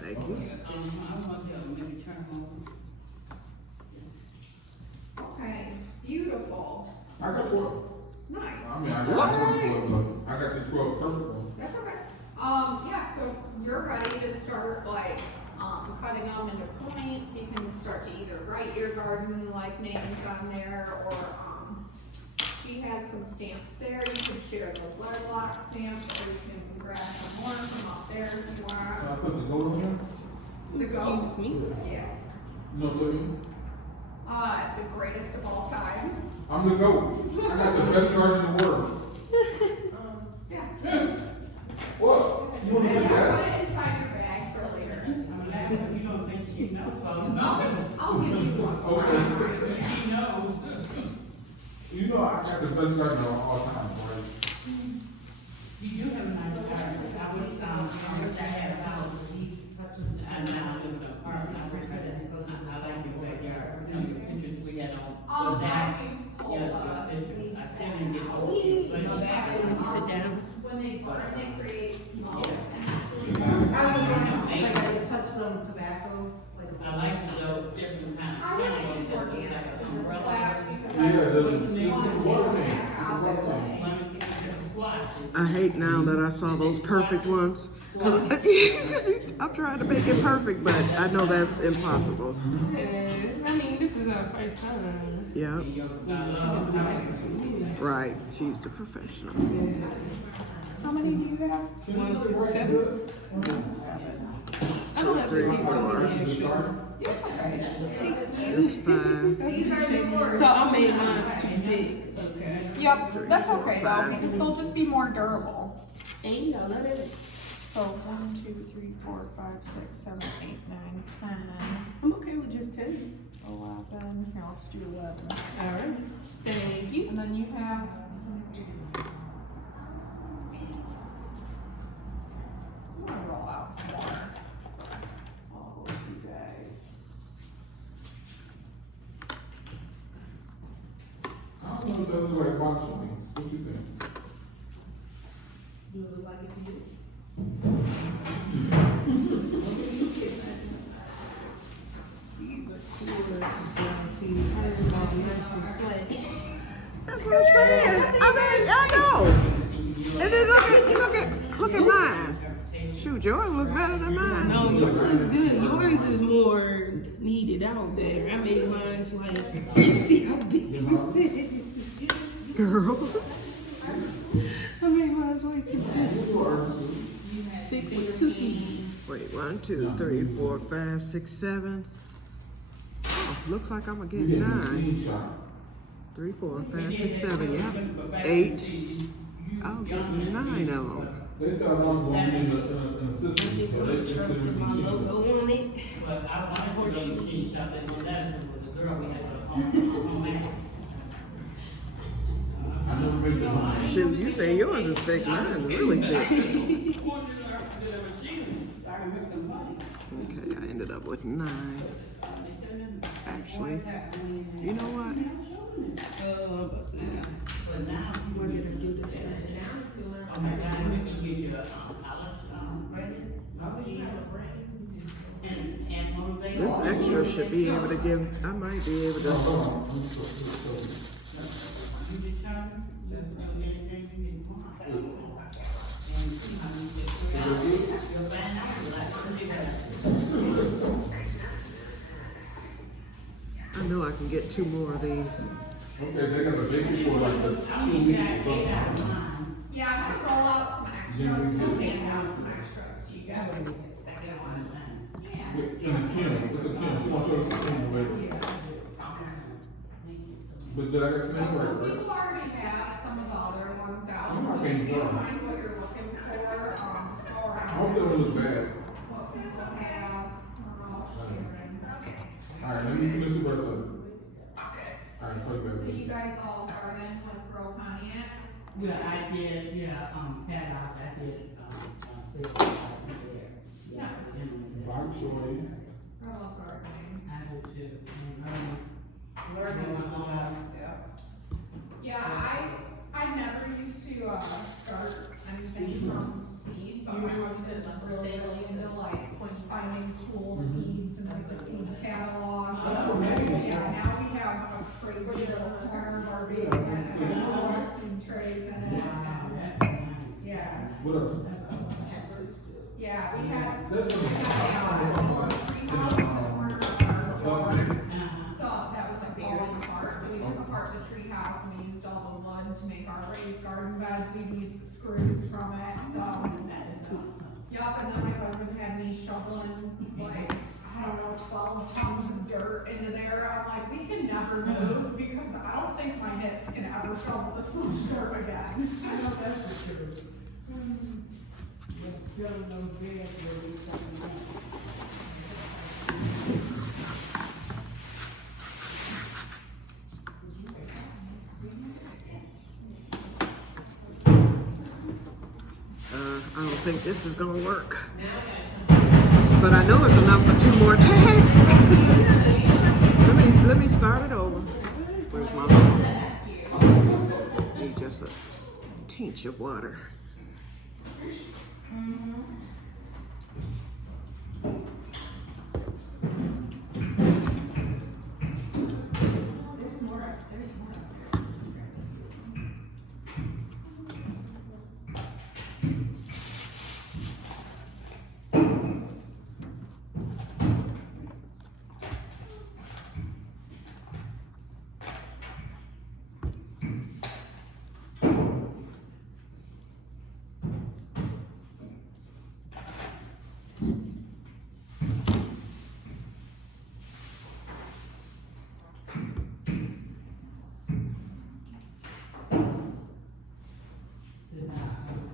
Thank you. Okay, beautiful. I got 12. Nice. I mean, I got 12, but I got the 12 perfect one. That's okay. Yeah, so you're ready to start like cutting them into points. You can start to either write your garden like names on there, or she has some stamps there. You can share those letter block stamps, or you can grab some more from up there if you Can I want. put the goat on here? The goat? Excuse me. Yeah. You know what I mean? The greatest of all time. I'm the goat. I got the best garden in the world. Yeah. What? You want to do Put that? it inside your bag for later. You don't think she knows all I'll about it? I'll give you one. Okay. She knows. You know I got the best garden of all time, right? You do have a nice garden. I wish I had a house. I now live in an apartment. I like your backyard. You know, your pictures we had on. Was I that? can pull Yeah, up. your pictures. I still didn't get so. But in the back, Sit down. When they burn, it creates smoke, Yeah. and that's really I was wondering, like, I just touched some tobacco, like. I like the different kind of. I want to use plants that look like organics an in this umbrella. class because Yeah, I the- want the to take water it tank. out of the way. Lemon, it's squash. I hate now that I saw those perfect ones. 'Cause I'm trying to make it perfect, but I know that's impossible. And, I mean, this is our first time. Yeah, I love. right. She's the professional. How many do you have? 1, 2, 7. I don't have to Three, get too four. many extras. Yeah, it's okay. It's fine. So I made mine too big. Okay. Yep, that's okay though, Five. because they'll just be more durable. 8, I love it. So 1, 2, 3, 4, 5, 6, 7, 8, 9, 10, I'm okay with just 10. 11. Here, let's do 11. All right. Thank you. And then you have. I'm gonna roll out some more. All of you guys. I don't know if that looks like box for me. What you think? Do it look like it did? That's what I'm saying. I mean, I know. And then look at mine. Shoot, yours look better than mine. No, yours is good. Yours is more needed out there. I made mine's like, see how big this is. Girl. I made mine's way too big. Thick with 2 C's. Wait, 1, 2, 3, 4, 5, 6, 7. Oh, looks like I'm gonna get 9. 3, 4, 5, 6, 7. Yeah, 8. I'll get 9 of them. They thought I was going to be an assistant, so they considered My me cheaper. logo on it. But I wanted to go to the machine shop, they went down with the girl, we had to home make it. I never made the line. Shoot, you say yours is thick, mine is really thick. Okay, I ended up with 9. Actually, you know what? But now, We're gonna do this. oh my God, we can get you a college, credits. And motivate. This extra should be able to give, I might be able to. You determine, just do anything you want. And see how you get through it. You'll find out, I know I can get 2 more of these. Okay, they got a baby for like the 2 weeks or something. Yeah, I'm gonna roll out some extras, just hand out some extras to you guys. Yeah. It's in a Kim, it's a Kim, she wants to show us the Kim already. But did I get So the name some right? people already have some of the other ones out, I'm not so paying if you for can't it. find what you're looking for, just go I around. hope they don't look bad. What people have, sharing. Alright, let me finish the rest of it. Alright, play So back. you guys all garden with Grow Pontiac? Well, I did, yeah, paddock, I did, Yes. Bok choy. I love gardening. I do too. Yeah, I never used to, start anything from seed, but my husband was really into like finding cool seeds and like the seed catalogs. So, yeah, now we have a crazy little corner of our basement that has all our seed trays in it. Yeah, What else? yeah, we had That's a what little tree house in the corner of our yard. So that was like falling apart, so we took apart the tree house and we used all the wood to make our raised garden beds, we used the screws from it, so. Yup, and then my husband had me shoveling like, I don't know, 12 tons of dirt into there, I'm like, we can never move, because I don't think my hips can ever shovel this much dirt again. I know that's for sure. think this is gonna work. But I know it's enough for 2 more tags. let me start it over. Where's my little? Need just a tinge of water.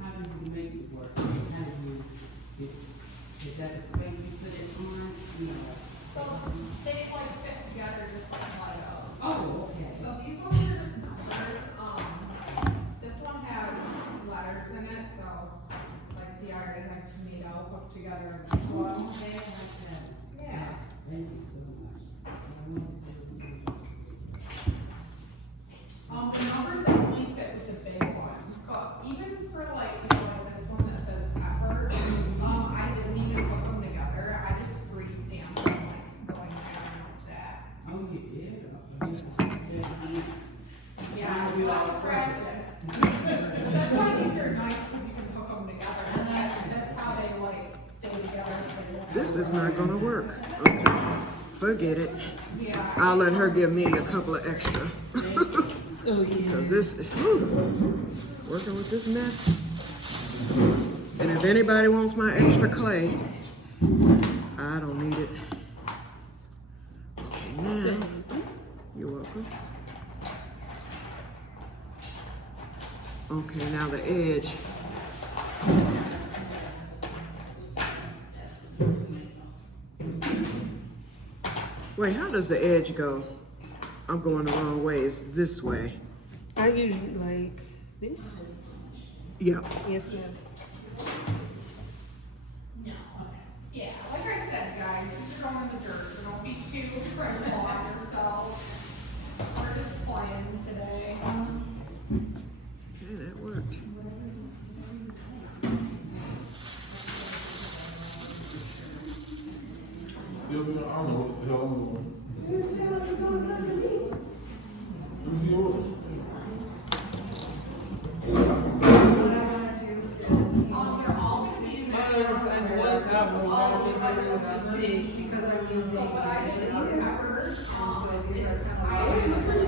How do you make it work? How do you, is that the way you put it on? No. So they like fit together just like Legos. Oh, okay. So these ones are just numbers. This one has letters in it, so like see, I already have tomato hooked together in this one. Yeah. Thank you so much. The numbers only fit with the big ones, but even for like, this one that says pepper, I didn't even put them together. I just free stamped them like going down like that. Oh, yeah. Yeah, lots of practice. But that's why these are nice because you can hook them together, and that's how they like stay together. So they won't This is not gonna work. Okay, forget it. Yeah. I'll let her give me a couple of extra. Oh yeah. Cause this is working with this mess. And if anybody wants my extra clay, I don't need it. Okay, now, you're welcome. Okay, now the edge. Wait, how does the edge go? I'm going the wrong way. It's this way. I usually like this. Yeah. Yes, ma'am. No. Yeah, like I said, guys, if you're going in the dirt, so don't be too critical on yourself. We're just playing today. Okay, that worked. Sylvia, I don't know what the hell I'm doing. Who's yours? They're all gonna be in there. So what I did with the peppers, is I usually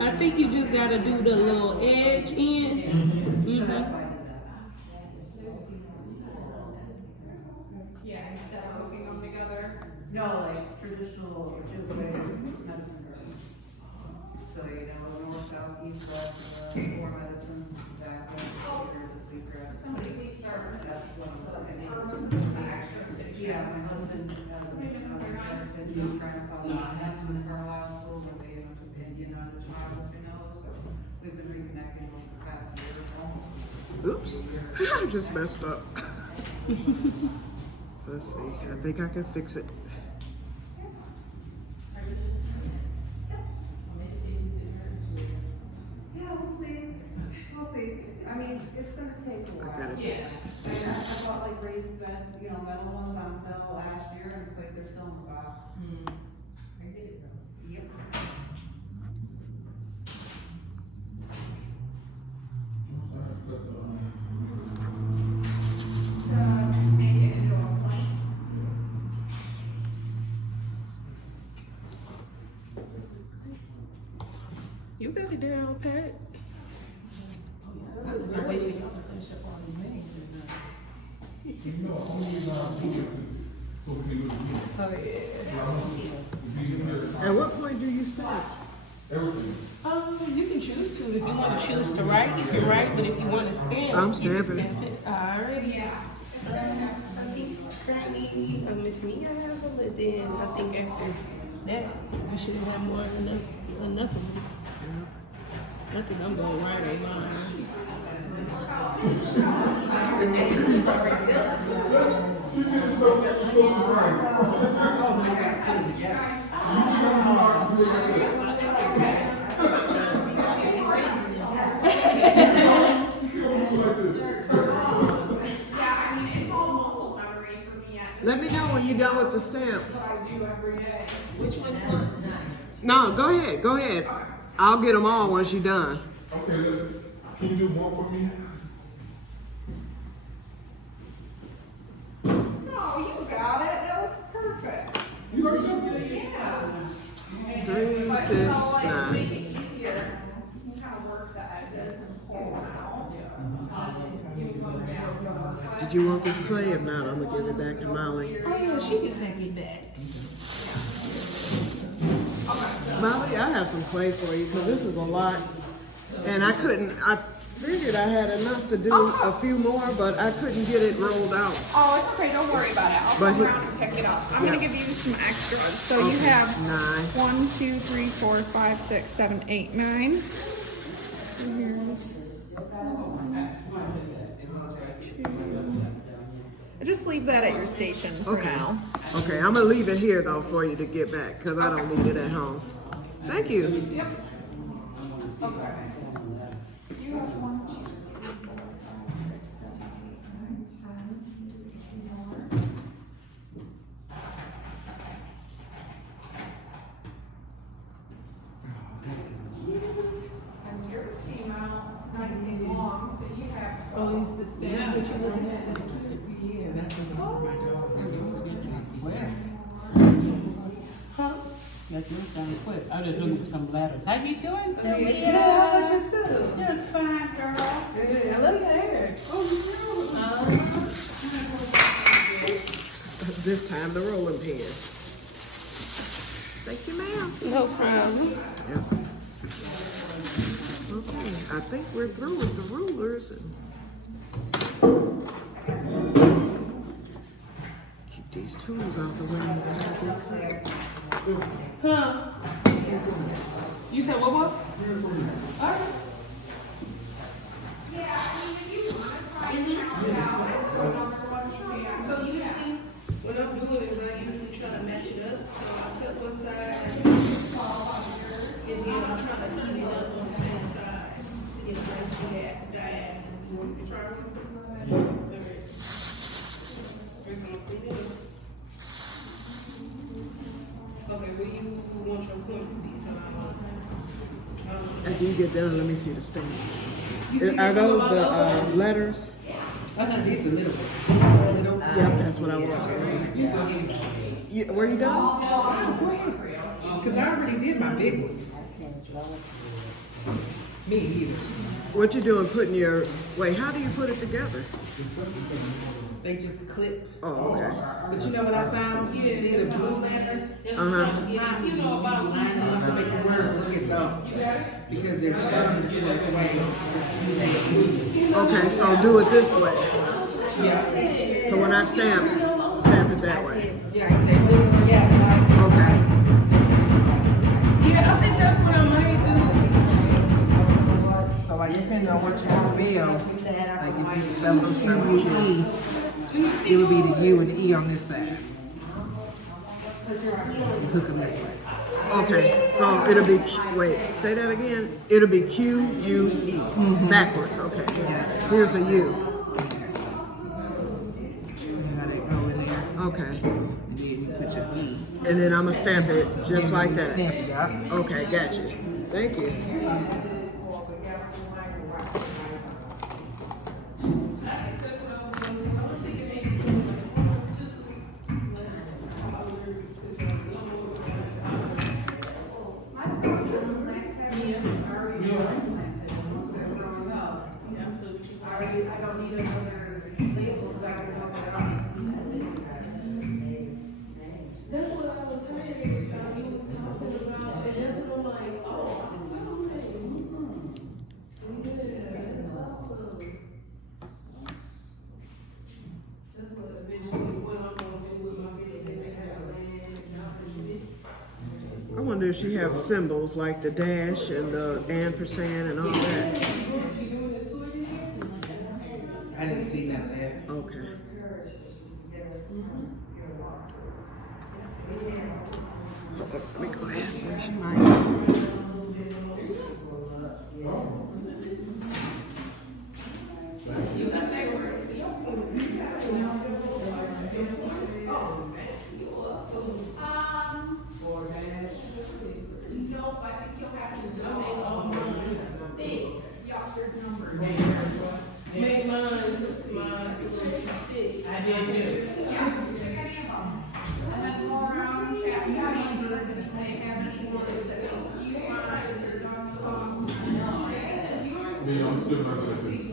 I think you just gotta do the little edge in. yeah, instead of hooking them together. No, like traditional Ojibwe medicine garden. So, north, south, east, west, 4 medicines, back, here, the sleep grass. Somebody leave their That's one of the, pharmacist with the extra stick. yeah, my husband has been trying to call him in Carlisle school, but they went to Indian on the child, so we've been reconnecting over the past year almost. Oops, I just messed up. Let's see, I think I can fix it. Yeah, we'll see. We'll see. I mean, it's gonna take a I while. got it fixed. I bought like raised bed, metal ones on sale last year, and it's like they're still in the box. Yep. Make it into a point. You got it down, Pat. I was waiting for y'all to finish up all these names. You know, only reason I do it so we can do it again. Oh, yeah. At what point do you start? Everything. You can choose to. If you want to choose to write, you can write. But if you want to stamp, I'm you can stamping. stamp it. Alrighty. Yeah. I think currently Miss Mia has them, but then I think after that we should have more enough of them. I think I'm going right on mine. Yeah, I mean, it's all muscle memory for me at this Let me know when you're done with the stamp. what I do every day. Which one you want? No, go ahead, go ahead. I'll get them all once you're done. Okay, look, can you do one for me? No, you got it. That looks perfect. You like that? Yeah. 3, But 6, so, like, to 9. make it easier, you kind of work the edges and pull them out. You can come down more. Did you want this clay? If not, I'm gonna give it back to Molly. Oh yeah, she can take it back. Molly, I have some clay for you because this is a lot. And I figured I had enough to do a few more, but I couldn't get it rolled out. Oh, it's okay. Don't worry about it. I'll But come he- around and pick it up. I'm Yeah. gonna give you some extras. So you Okay, have 9. 1, 2, 3, 4, 5, 6, 7, 8, 9. And here's 2. Just leave that at your station for Okay. now. Okay, I'm gonna leave it here though for you to get back because I don't need it at home. Thank you. Yep. Okay. You have 1, 2, 3, 4, 5, 6, 7, 8, 9, 10. 2 more. And yours came out nice and long, so you have 12. Oh, it's the stamp that you're looking at. Yeah, that's what I'm my dog. Just like, where? Huh? That's your sound quick. I was just looking for some ladders. How you doing, Sylvia? Yeah, how was yourself? Just fine, girl. Good. I love your hair. This time the rolling pin. Thank you, ma'am. No problem. Yeah. Okay, I think we're through with the rulers. Keep these tools out the way. Huh? You said what? Alright. So usually, what I'm doing is I usually try to match it up. So I cut one side and then I'm trying to even it up on the same side to get a nice diagonal. You try to okay, where you want your point to be, so After you get done, let me see the stamp. You see Are the those little the logo? letters? These the little ones. Little. Yep, that's what I want. You go ahead. Were you done? Oh, go ahead. Cause I already did my big ones. Me either. What you doing? Putting your wait? How do you put it together? They just clip. Oh, okay. But you know what I found? You see the blue letters? Uh-huh. On the top, when you line them up to make the words look at those. Because they're turned the correct way. Okay, so do it this way. Yeah. So when I stamp it that way. Yeah, they live together. Okay. yeah, I think that's what I might So like depending on what you spell, like if you spell them Q-E, it would be the U and the E on this side. You hook them this way. Okay, so it'll be wait. Say that again. It'll be Q-U-E backwards. Okay. Yeah. Here's a U. See how they go in there? Okay. And then you put your E. And then I'm gonna stamp it just Then like you that. Stamp it, yeah. Okay, got you. Thank you. That's what I was hearing. You was talking about, and that's what I'm like, oh, wonder if she have symbols like the dash and the ampersand and all that. I didn't see none of that. Okay. Let me go ask her. She might. Nope, I think you'll have to do yeah, there's numbers. Make mine stick. I did too. Yeah, pick any of them. And then go around, chat with your neighbors, if they have any ones that you want, if they're done with them. Me, I'm still not gonna fix it.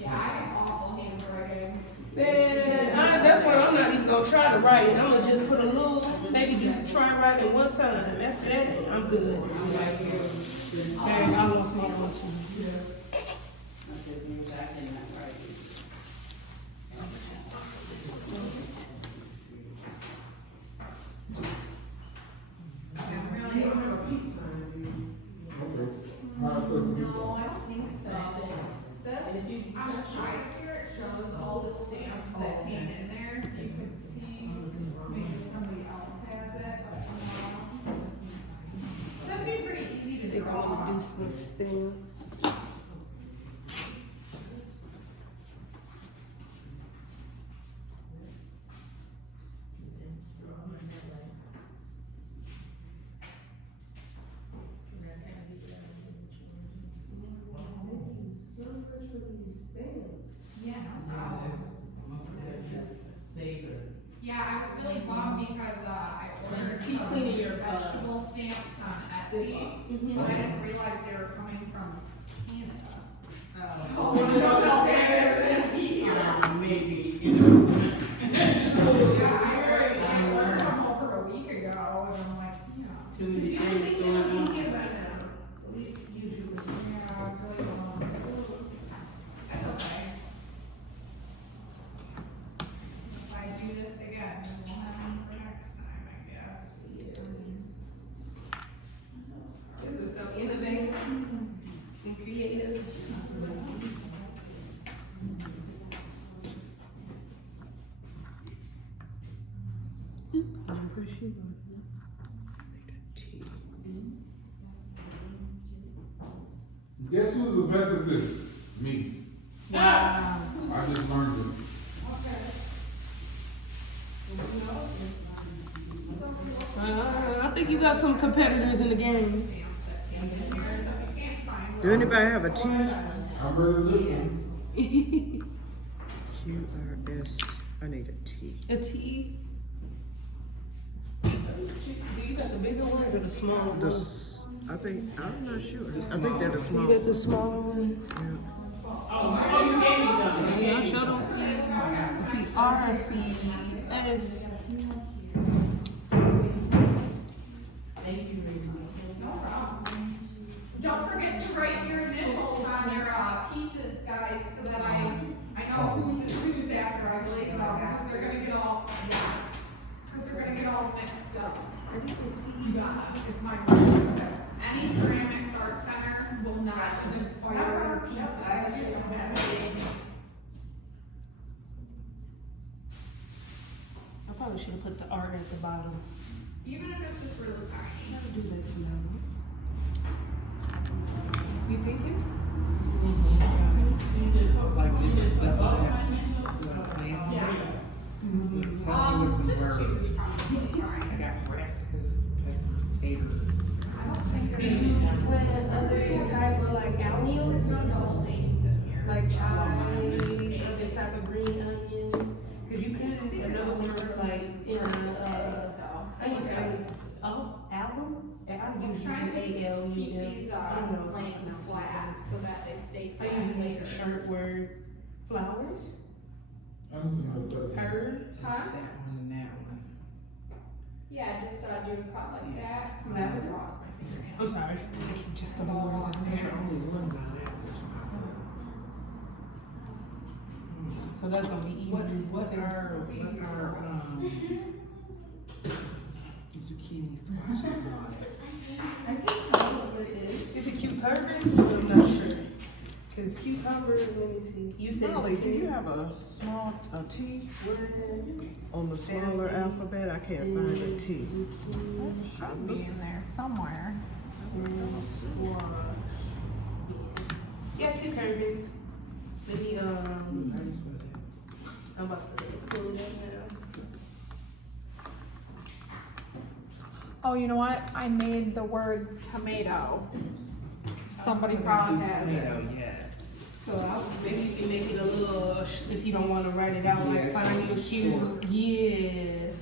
Yeah, I have awful handwriting. Man, that's why I'm not even gonna try to write it. I'm gonna just put a little, maybe try writing one time. After that, I'm good. Dang, I lost my one too. No, I don't think so. This, on the side here, it shows all the stamps that came in there, so you could see, maybe somebody else has it, but, that'd be pretty easy to I think I draw. wanna do some stamps. Yeah, no problem. Yeah, I was really bummed because, I ordered Keep some cleaning your, vegetable stamps on Etsy, but I didn't realize they were coming from Canada. So, I don't know if they're gonna be here. Maybe, you know. Yeah, I ordered them over a week ago, and I'm like, yeah. Too many things going on. Yeah, I was really bummed. That's okay. If I do this again, then we'll have them for next time, I guess. This is so innovative and creative. Guess who's the best at this? Me. Wow. I just learned it. I think you got some competitors in the game. Do anybody have a T? I'm ready to listen. QRS. I need a T. A T. Do you got the bigger ones or the smaller The ones? s- I think, I'm not sure. I think they're the You small. got the smaller ones? Yeah. Oh, you gave me some. Yeah, I sure don't see R, I see S. No problem. Don't forget to write your initials on your pieces, guys, so that I know whose is whose after I glaze out, because they're gonna get all, because they're gonna get all mixed up. You got it, it's my word. Any ceramics art center will not even fire our pieces if you don't have it. I probably should have put the art at the bottom. Even if it's just really tiny. I'll do that for now. You thinking? Like different stuff like that. Help me with some Just words. two, probably, fine. I got brassicas, peppers, taters. I don't think there's When other type of like alliums, double names in here. like so- chives, other type of green onions, cause you could, another word is like, in onion family. Oh, album? I I'm usually trying to do A-L-U-M. keep these, I don't know if I'm laying pronouncing flat it. so that they stay I flat usually use later. a shirt word. Flowers? I need to know that. Bird? Just Huh? that one and that one. Yeah, just, do a cut like that. Flowers? Draw with my fingernail. I'm sorry, just the words in There's there. only one now, that was my one. So that's gonna be easy. What are zucchini squashes and all that? I can't tell what it is. Is it cucumbers? I'm not sure. Cause cucumber, let me see. You said Molly, do zucchini. you have a small T on the smaller alphabet? I can't find a T. Should be in there somewhere. Yeah, cucumbers. Maybe I'm about to pull it up now. Oh, you know what? I made the word tomato. Somebody probably has it. Tomato, yes. So maybe you can make it a little, if you don't want to write it out, like find your cue. Yeah.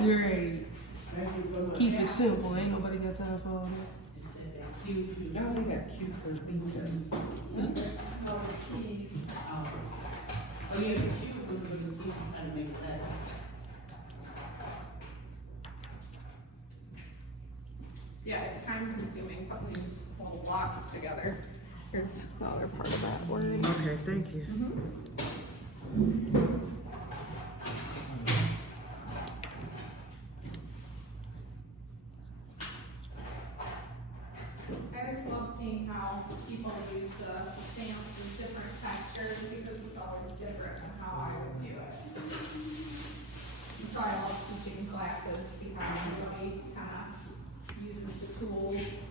You're right. Keep it simple. Ain't nobody got time for all that. Now we got cucurbita. Oh, yeah, the shoes, we're gonna keep trying to make that. Yeah, it's time consuming putting these little blocks together. Here's the other part of that word. Okay, thank you. I just love seeing how people use the stamps in different textures because it's always different than how I would do it. That's why I love teaching classes, see how everybody kind of uses the tools.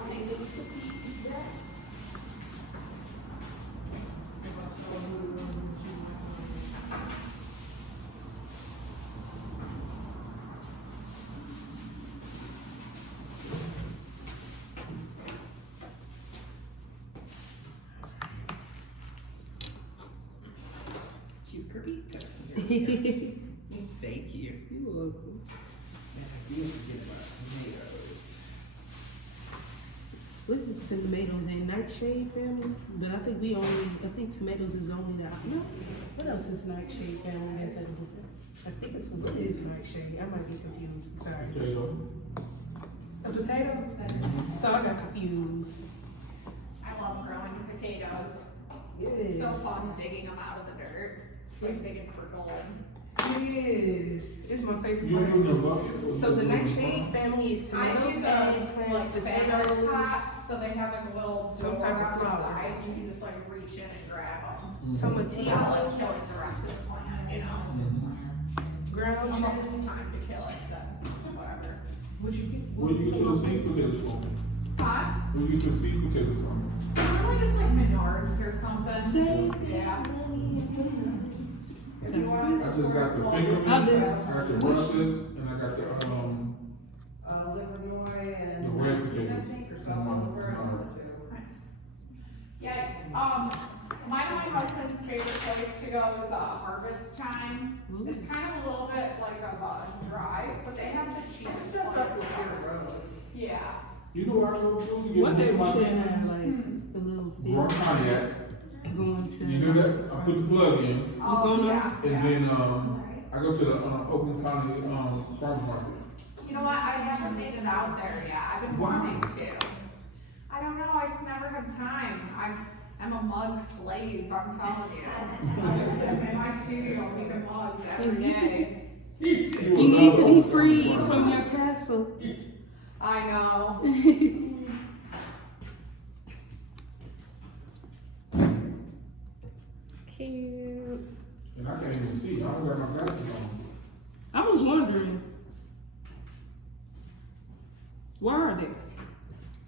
Thanks. Cucurbita. Thank you. You're welcome. Man, I did forget about tomatoes. What's the tomatoes in nightshade family? But I think tomatoes is only that. No. What else is nightshade family? I think it's what it is nightshade. I might be confused. Sorry. Potato. A potato? So I got confused. I love growing potatoes. Yeah. It's so fun digging them out of the dirt. It's like digging for gold. It is. It's my favorite You don't part. put in a bucket? So the nightshade family is I tomatoes, do eggplants, the like fabric potatoes. pots, so they have like a little Some door type of on the flower. side, and you can just like reach in and grab them. Some with tea. Without like killing the rest of the plant, you know? Ground Unless it's time to kill it, then whatever. What you get? Where do you get your seed potatoes from? Pot? Where do you get your seed potatoes from? Probably just like Menards or something. Same. Yeah. I just got the finger I do. I got the russes, and I got the Livernois and. the red I potatoes. think, or something, where I want to. Nice. Yeah, my husband's favorite place to go is harvest time. It's kind of a little bit like of a drive, but they have the cheapest Except up ones. here, road. Yeah. You know what I go to? You One get day this we my should have like the little Rum field cognac. going to. You hear that? I put the plug in, What's going on? Yeah. and then I go to the Oakland County farmer market. You know what? I haven't made it out there yet. I've been Why? wanting to. I don't know. I just never have time. I'm a mug slave. I'm telling you. I just sit in my studio eating mugs every day. You need to be freed from your castle. I know. Cute. And I can't even see. I don't got my glasses on. I was wondering, where are they?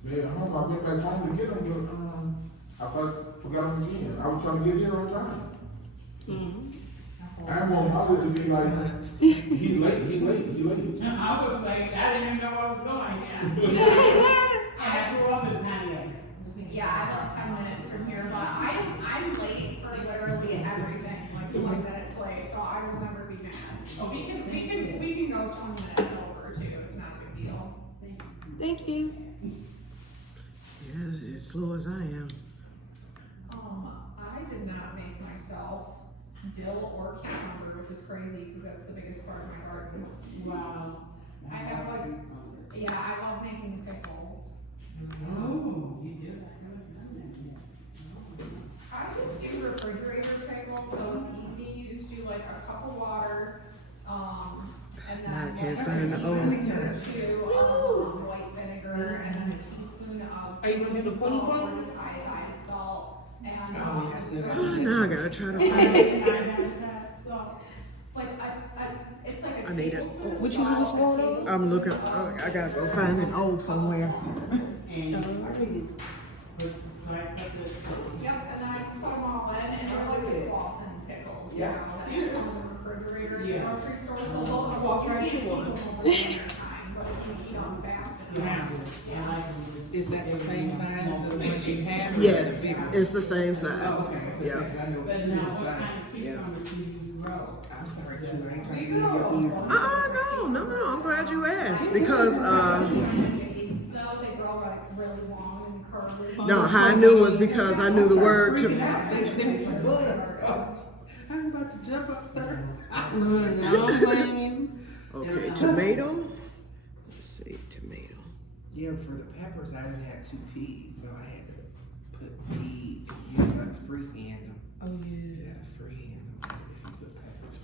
Man, I went back home to get them, but I forgot them again. I was trying to get here on time. I want my little to be like, he late. I was like, I didn't even know I was going yet. I grew up in Pontiac. Yeah, I live 10 minutes from here, but I'm late for literally everything, like 20 minutes late, so I will never be mad. We can go 20 minutes over too. It's not a big deal. Thank you. Yeah, as slow as I am. I did not make myself dill or cucumber, which is crazy because that's the biggest part of my garden. Wow. I have I love making pickles. Oh, you did. salt or just iodized salt. And, Oh, yes, no, Oh, now I gotta try to find it. like, it's like a I need it. tablespoon of What you salt, use for a those? tablespoon I'm looking. of butter. I gotta go find an old somewhere. Yep, and then I just put them all in, and they're like the Clausen pickles, you know, that just come in the refrigerator at the grocery store, so they'll Walk you right can't to keep one. them over the winter time, but if you eat them fast enough. Yeah. Is that the same size as the ones you have? Yes, it's the same size. Oh, okay. Yeah. I know what you Yeah. I'm sorry, Q. I ain't trying to be your business. No. I'm glad you asked because So they grow like really long and curly. no, how I knew was because I knew the word Freaking to. out, thinking some bugs. Oh, I'm about to jump upstairs. Look, I don't blame you. Okay, tomato. Let's see, tomato. Yeah, for the peppers, I didn't have 2 peas, so I had to put pea. You gotta freehand them. Oh, yeah. You gotta freehand them if you put peppers.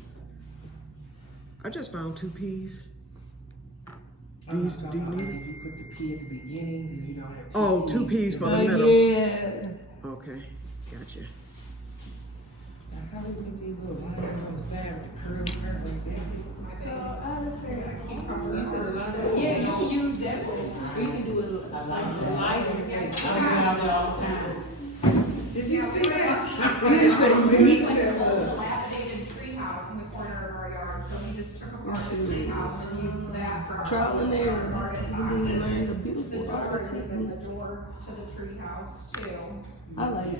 I just found 2 peas. I'm These- talking do you about, need like, if you put the pea at the beginning, then you don't have 2 Oh, peas. 2 peas for the Oh, middle. yeah. Okay, gotcha. Now, how do we put these little lines on the side with the curve like this? So I was saying, you said a lot of, yeah, you can use that, or you can do it like the lighter. Did you see that? It's like an old dilapidated treehouse in the corner of our yard, so we just took apart the treehouse and used that for our Trial and error. garden You can learn the boxes. The beautiful door art is even technique. the door to the treehouse too. I like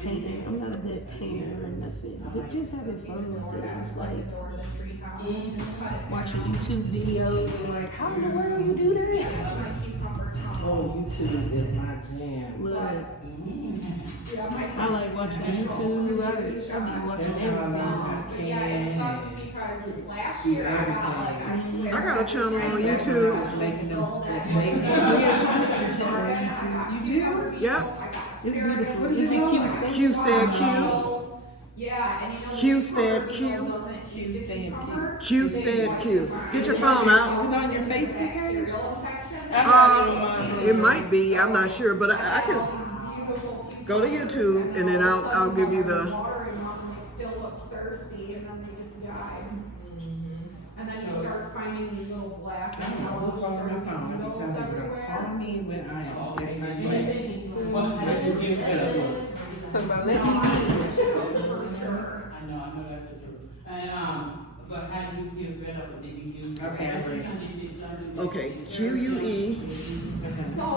painting. I'm not a good painter or nothing, but just having fun with it. It's like The door to the treehouse, you just cut it. watching YouTube videos and like, how in the world you do that? My cucumber tunnel. Oh, YouTube is my jam. Look, Yeah, my I like watching YouTube. I be watching everything. But yeah, it sucks because last year I got like, I swear. I got a channel on YouTube. Making them. You do? Yep. It's beautiful. Is it cute? Que-stead-Que. Yeah, and you know. Que-stead-Que. Que-stead-Que. Que-stead-Que. Get your phone out. Is it on your Facebook page? It might be. I'm not sure, but I can go to YouTube and then I'll give you the. Watering them, they still looked thirsty, and then they just died. And then you start finding these little black I and don't know what's yellow on my phone. Let me tell you, everywhere. call me when I get my glasses. Like you get set up. Talk about No, let I me switched it over for sure. I know that's the truth. And, but how do you feel better if you use? Okay, I'm ready. Okay, QUE So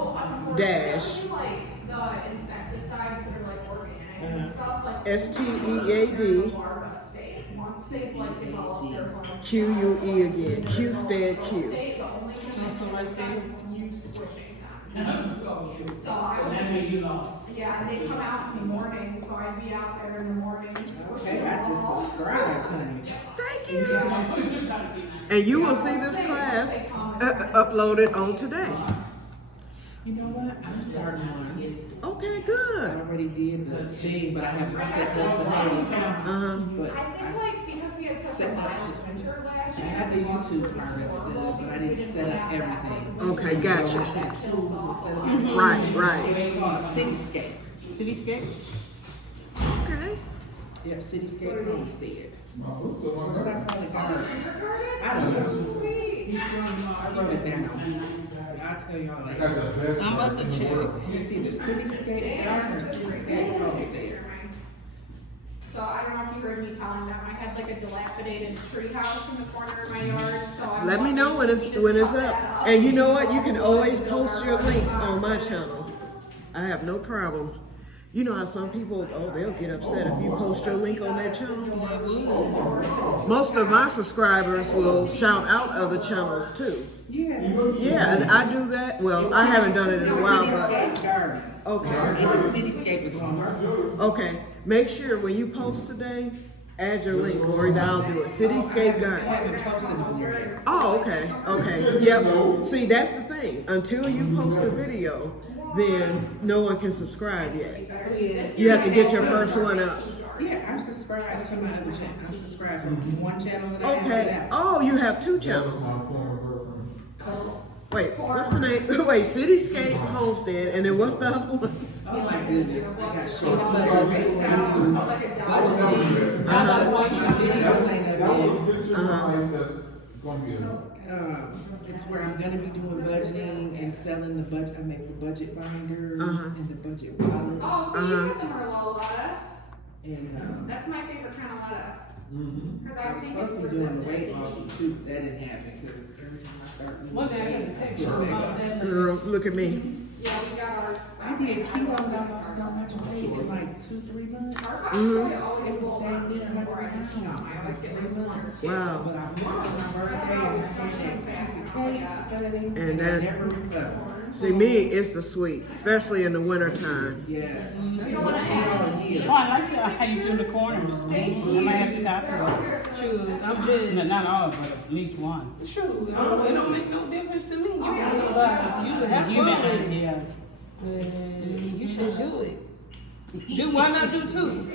Dash. unfortunately, like the insecticides that are like organic and stuff, like STEAD. they're in the larva state. Once they've like developed their hormones, QUE again. Que-stead-Que. state, the only thing right there. is you squishing them. So I would That made you lost. yeah, and they come out in the morning, so I'd be out there in the morning squishing Okay, I them just all. subscribed, honey. Thank you. And you will see this class uploaded on today. You know what? I'm starting one. Okay, I good. already did the thing, but I have to set up the whole account. But I think like because we had such a set up mild winter last I year. had the it was YouTube really part of it horrible done, but I because we didn't set up have that, everything. like, Okay, winter gotcha. Go to the tools to set it up. Right. It's called Cityscape. Cityscape. Okay. Yep, Cityscape Homestead. Oh, so What did I call it? Garden. Kindergarten? I don't know. Sweet. I wrote it down. I'll tell y'all I got later. the best. I'm about to check. It's either Cityscape Garden or Cityscape Homestead. So I don't know if you heard me telling them, I had like a dilapidated tree house in the corner of my yard, so I. Let me know when it's up. And you know what? You can always post your link on my channel. I have no problem. You know how some people, they'll get upset if you post your link on their channel. Most of my subscribers will shout out other channels too. Yeah. Yeah, and I do that. Well, I haven't done it in a while, but Cityscape Garden. okay. And the Cityscape is one word. Okay. Make sure when you post today, add your link, or either I'll do it. Cityscape I Garden. haven't posted on there yet. Oh, okay. Okay. Yep. See, that's the thing. Until you post a video, then no one can subscribe yet. You have to get your first one up. Yeah, I'm subscribed to my other channel. I'm subscribed from one channel that I have to Okay. that. Oh, you have 2 channels. My former girlfriend. Wait, what's the name? Wait, Cityscape Homestead, and then what's the other one? Oh my goodness, I got short budget. They said I do budgeting. Uh-huh. Videos ain't that big. That's gonna be a. It's where I'm gonna be doing budgeting and selling the budget. I make the budget binders and the budget wallet. Oh, so you get the Merlot lettuce. And That's my favorite kind of lettuce. Cause I I was think it's supposed to be doing the resistant weight to loss heat. too. That didn't happen because every time I start losing One day I weight, gotta text I you get back about up. that. Girl, look at me. Yeah, we got ours. I did keto and I lost so much weight in like 2-3 months. Our actually always It was pull staying out there like before I around eat. I always get 3 months. Wow. But I went for my birthday and I had that piece of cake And and I that- never recovered. See, me, it's the sweets, especially in the wintertime. Yeah. You know what I have? Oh, I like how you do the corners. Thank I might have to you. copy that. Shoot, I'm No, just. not all, but at least one. Shoot, it don't make no difference to me. You can have You fun got with it. ideas. You should do it. Why not do two?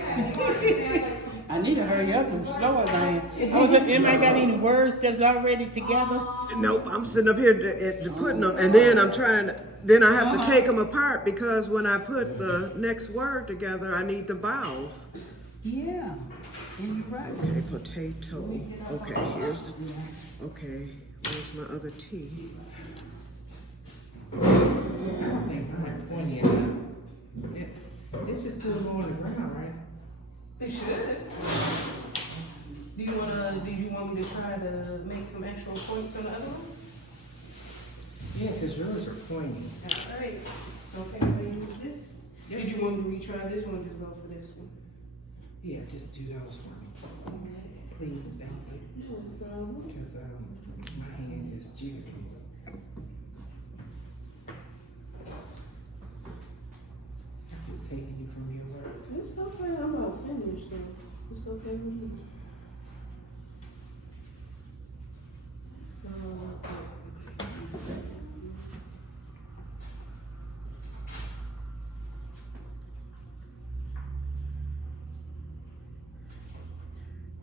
I need to hurry up and slow it down. Oh, anybody got any words that's already together? Nope, I'm sitting up here to putting them, and then I'm trying. Then I have to take them apart because when I put the next word together, I need the vowels. Yeah, and you're right. Okay, potato. Okay, here's the. Okay, where's my other T? I don't think mine pointy enough. It's just still on the ground, right? They should. Do you want me to try to make some actual points on the other one? Yeah, because yours are pointy. Alright. Okay, I'm gonna use this. Did you want me to retry this one or just go for this one? Yeah, just do those for me. Okay. Please and thank you. No problem. Because my hand is jittery. I'm just taking you from your work. It's okay, I'm about finished though. It's okay with me.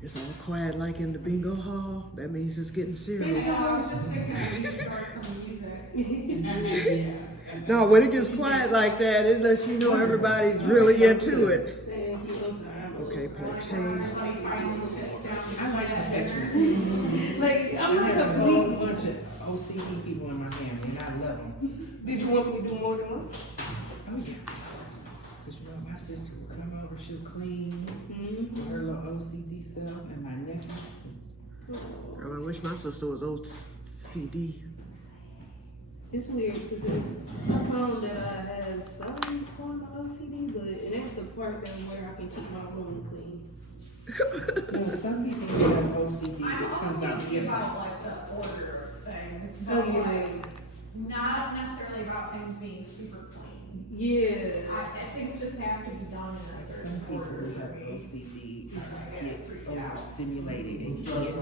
It's all quiet like in the bingo hall. That means it's getting serious. I was just thinking I need to start some music. No, when it gets quiet like that, it lets you know everybody's really into it. Thank you. Okay, potato. I like perfectionism. Like, I I'm not have a whole complete. bunch of OCD people in my family, and I love them. Did you want me to do more than one? Oh, yeah. Because you know, my sister will come over, she'll clean her little OCD stuff, and my nephew. Girl, I wish my sister was OCD. It's weird because I found that I have some form of OCD, but it ain't the part that where I can keep my room clean. No, some people have OCD that comes out Think different. about like the order of things, Oh, but yeah. like not necessarily about things being super clean. Yeah. Things just have to be done in a Some certain people order. who have OCD get overstimulated and get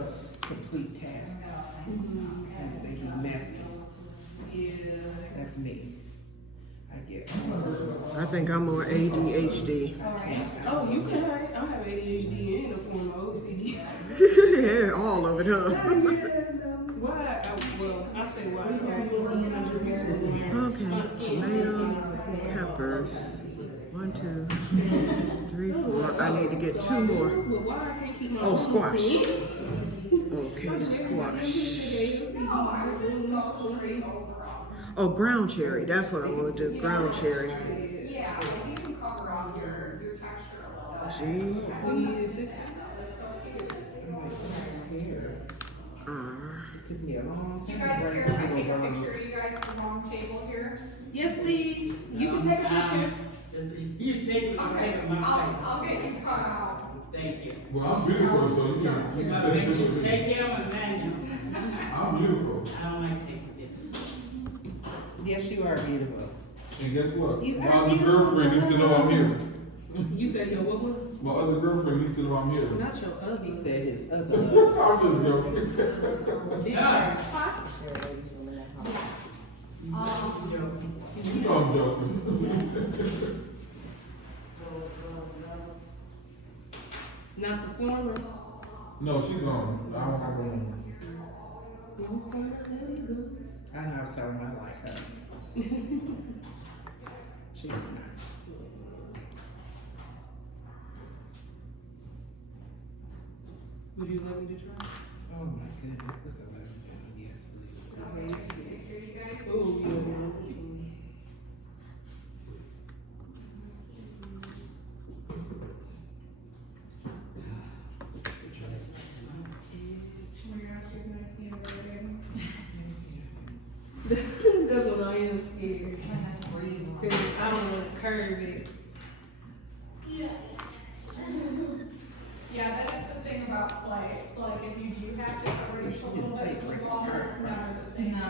complete tasks. And they get messy. Yeah. That's me. I get. I think I'm more ADHD. Oh, you can have, I have ADHD and a form of OCD. Yeah, all of it, huh? Why? I say why. I just recently learned. Okay, tomato, peppers. 1, 2, 3, 4. I need to get 2 more. But why I can't keep my Oh, room squash. clean? Okay, squash. No, I would just go straight over all. Oh, ground cherry. That's what I want to do. Ground cherry. Yeah, if you can cover up your texture a little bit. G We need assistance. R. It took me a long Do you time guys to care break if this I take a little bone. picture of you guys at the wrong table here? Yes, please. You can take a picture. You take it, I'll take it my face. I'll get you cut out. Thank you. Well, I'm beautiful, so you can. But make sure you take them and manual. I'm beautiful. I don't like taking pictures. Yes, you are beautiful. And guess what? You My are other beautiful. girlfriend needs to know I'm here. You said your what was? My other girlfriend needs to know I'm here. Not your ugly. He said his other. I'm just joking. Big Sorry. You know I'm joking. Not the former. No, she's gone. I don't have her. You was gonna let it go. I know I was telling her I like her. She was nice. Would you like me to try? Oh my goodness, look at that. Yes, please. Oh, yeah. That's what I am scared. Cause I don't want to curve it. Yeah, that is the thing about plates, like if you do have to erase a little bit of the ball, it's never the same.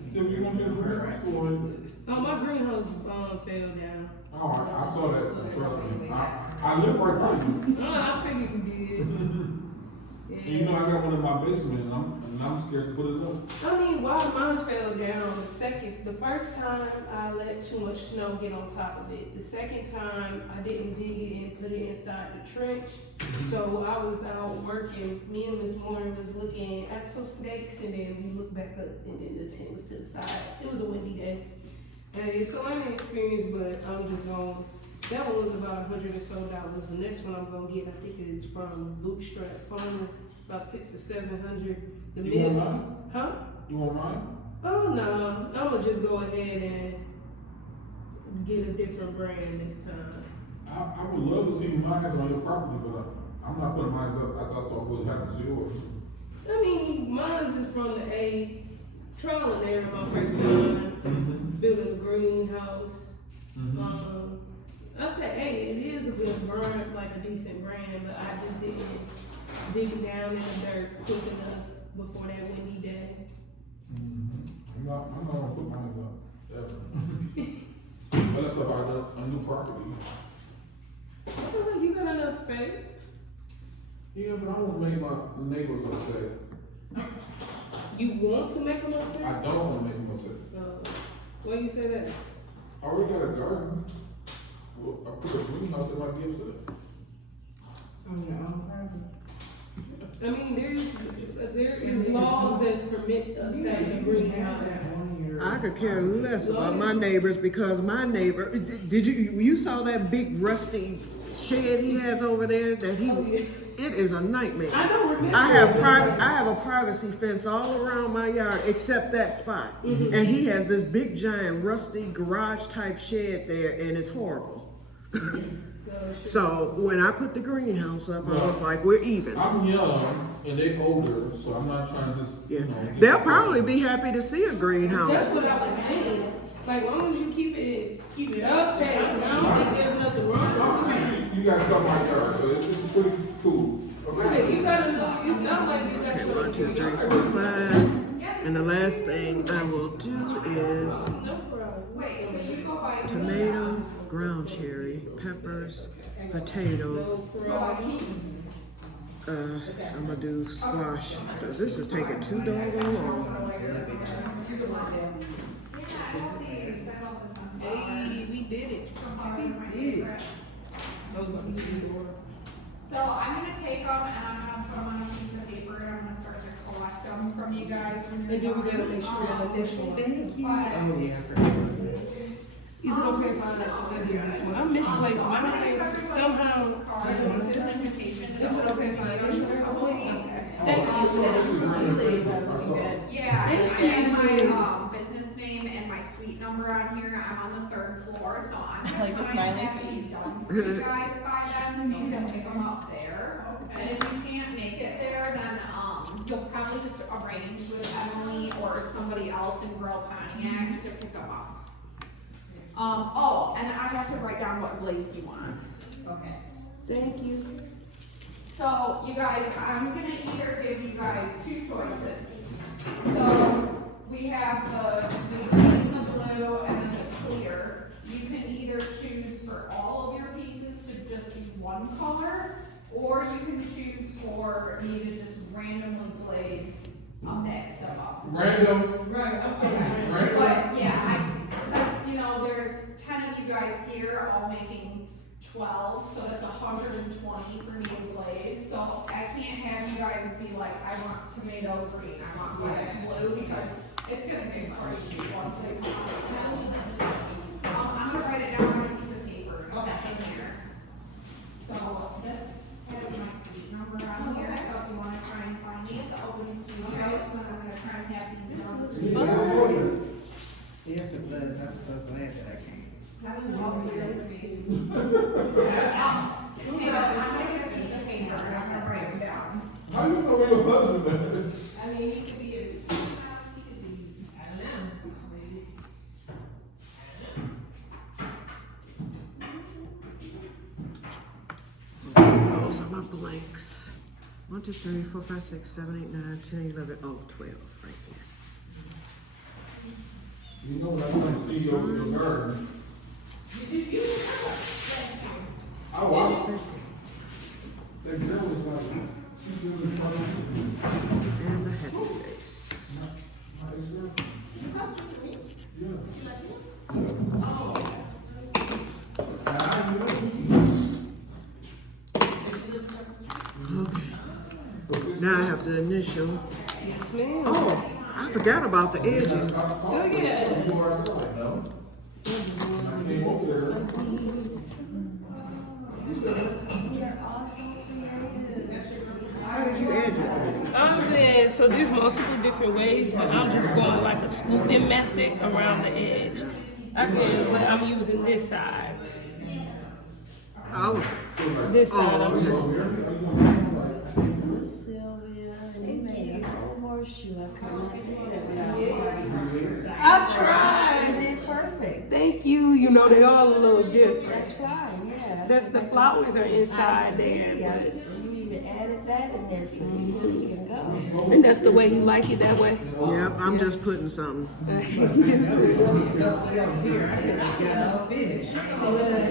So you want to do the greenhouse or? Oh, my greenhouse fell down. Oh, I saw that, trust me. I live right by you. Oh, I figured you did. And you know I got one in my basement and I'm scared to put it up. I mean, why mine fell down the first time I let too much snow get on top of it. The second time I didn't dig it and put it inside the trench. So I was out working, me and Miss Moore was looking at some snakes and then we looked back up and then the tent was to the side. It was a windy day. And it's a learning experience, but I'm just going, that one was about $100 or so. The next one I'm gonna get, I think it is from Bootstrap Farmer, about $600 or $700. You want mine? Huh? You want mine? Oh no, I'm gonna just go ahead and get a different brand this time. I would love to see mine on your property, but I'm not putting mine up. I thought so what happened to yours. I mean, mine is from the A, trial and error my first time building a greenhouse. I said, hey, it is a good brand, like a decent brand, but I just didn't dig down in the dirt quick enough before that windy day. I'm not gonna put mine up, ever. Unless I buy a new property. I feel like you got enough space. Yeah, but I don't make my neighbors upset. You want to make them upset? I don't want to make them upset. Why you say that? I already got a garden. Well, I put a greenhouse that might be upset. I mean, there is laws that permit us having a greenhouse. I could care less about my neighbors because my neighbor, did you saw that big rusty shed he has over there it is a nightmare. I don't remember. I have a privacy fence all around my yard except that spot. And he has this big giant rusty garage type shed there and it's horrible. So when I put the greenhouse up, I was like, we're even. I'm young and they're older, so I'm not trying to just, They'll probably be happy to see a greenhouse. That's what I was saying. Like, as long as you keep it up tight, I don't think there's nothing wrong with it. You got something like that, so it's pretty cool. Right, you gotta, it's not like you got Okay, to 1, 2, 3, 4, 5. And the last thing I will do is tomato, ground cherry, peppers, potato. I'm gonna do squash because this is taking too doggone long. Hey, we did it. We did it. So I'm gonna take them and I'm gonna put them on a piece of paper and I'm gonna start to collect them from you guys when you're And then we done. gotta make sure that initial. But Oh yeah, I forgot. Is it okay if I do this one? I misplaced mine somehow. these cards, this is an invitation to Is it the okay if I organization for a couple weeks. Thank Yeah, and I have my business name and my suite number on here. I'm on the 3rd floor, so I'm like the gonna try smiling and have these done for you guys by then, so you can pick them up there. And if you can't make it there, then you'll probably just arrange with Emily or somebody else in rural Pontiac to pick them up. Oh, and I have to write down what glaze you want. Okay. Thank you. So, you guys, I'm gonna either give you guys 2 choices. So, we have the green, the blue, and then the clear. You can either choose for all of your pieces to just be one color, or you can choose for me to just randomly glaze X them up. Random. Right, I'm saying. Random. But, yeah, since, there's 10 of you guys here all making 12, so that's 120 for me to glaze. So I can't have you guys be like, I want tomato green, I want glass blue, because it's gonna get crazy once they come out. I'm gonna write it down on a piece of paper and stick it here. So this has my suite number on here, so if you wanna try and find me at the open studios, then I'm gonna try and have these numbers. Yes, it does. I'm so glad that I came. I'm gonna get a piece of paper and I'm gonna write them down. How you know where your husband is? I mean, he could be, he could be, I don't know. Those are my blanks. 1, 2, 3, 4, 5, 6, 7, 8, 9, 10, 11, oh, 12 right here. You know that I'm see your garden. You I watched it. That girl was like, she's doing the And a happy face. Okay. Now I have to initial. Yes, ma'am. Oh, I forgot about the edging. Oh, yeah. How did you edge it? So there's multiple different ways, but I'm just going like a scooping method around the edge. But I'm using this side. Oh, This side I'm using. Sylvia, and you made a whole horseshoe. I could not do that without I tried. You did perfect. Thank you. You know, they all a little different. That's fine, yeah. That's the flowers are inside there. Yeah, you even added that in there so you really can go. And that's the way you like it that way. yep, I'm just putting something.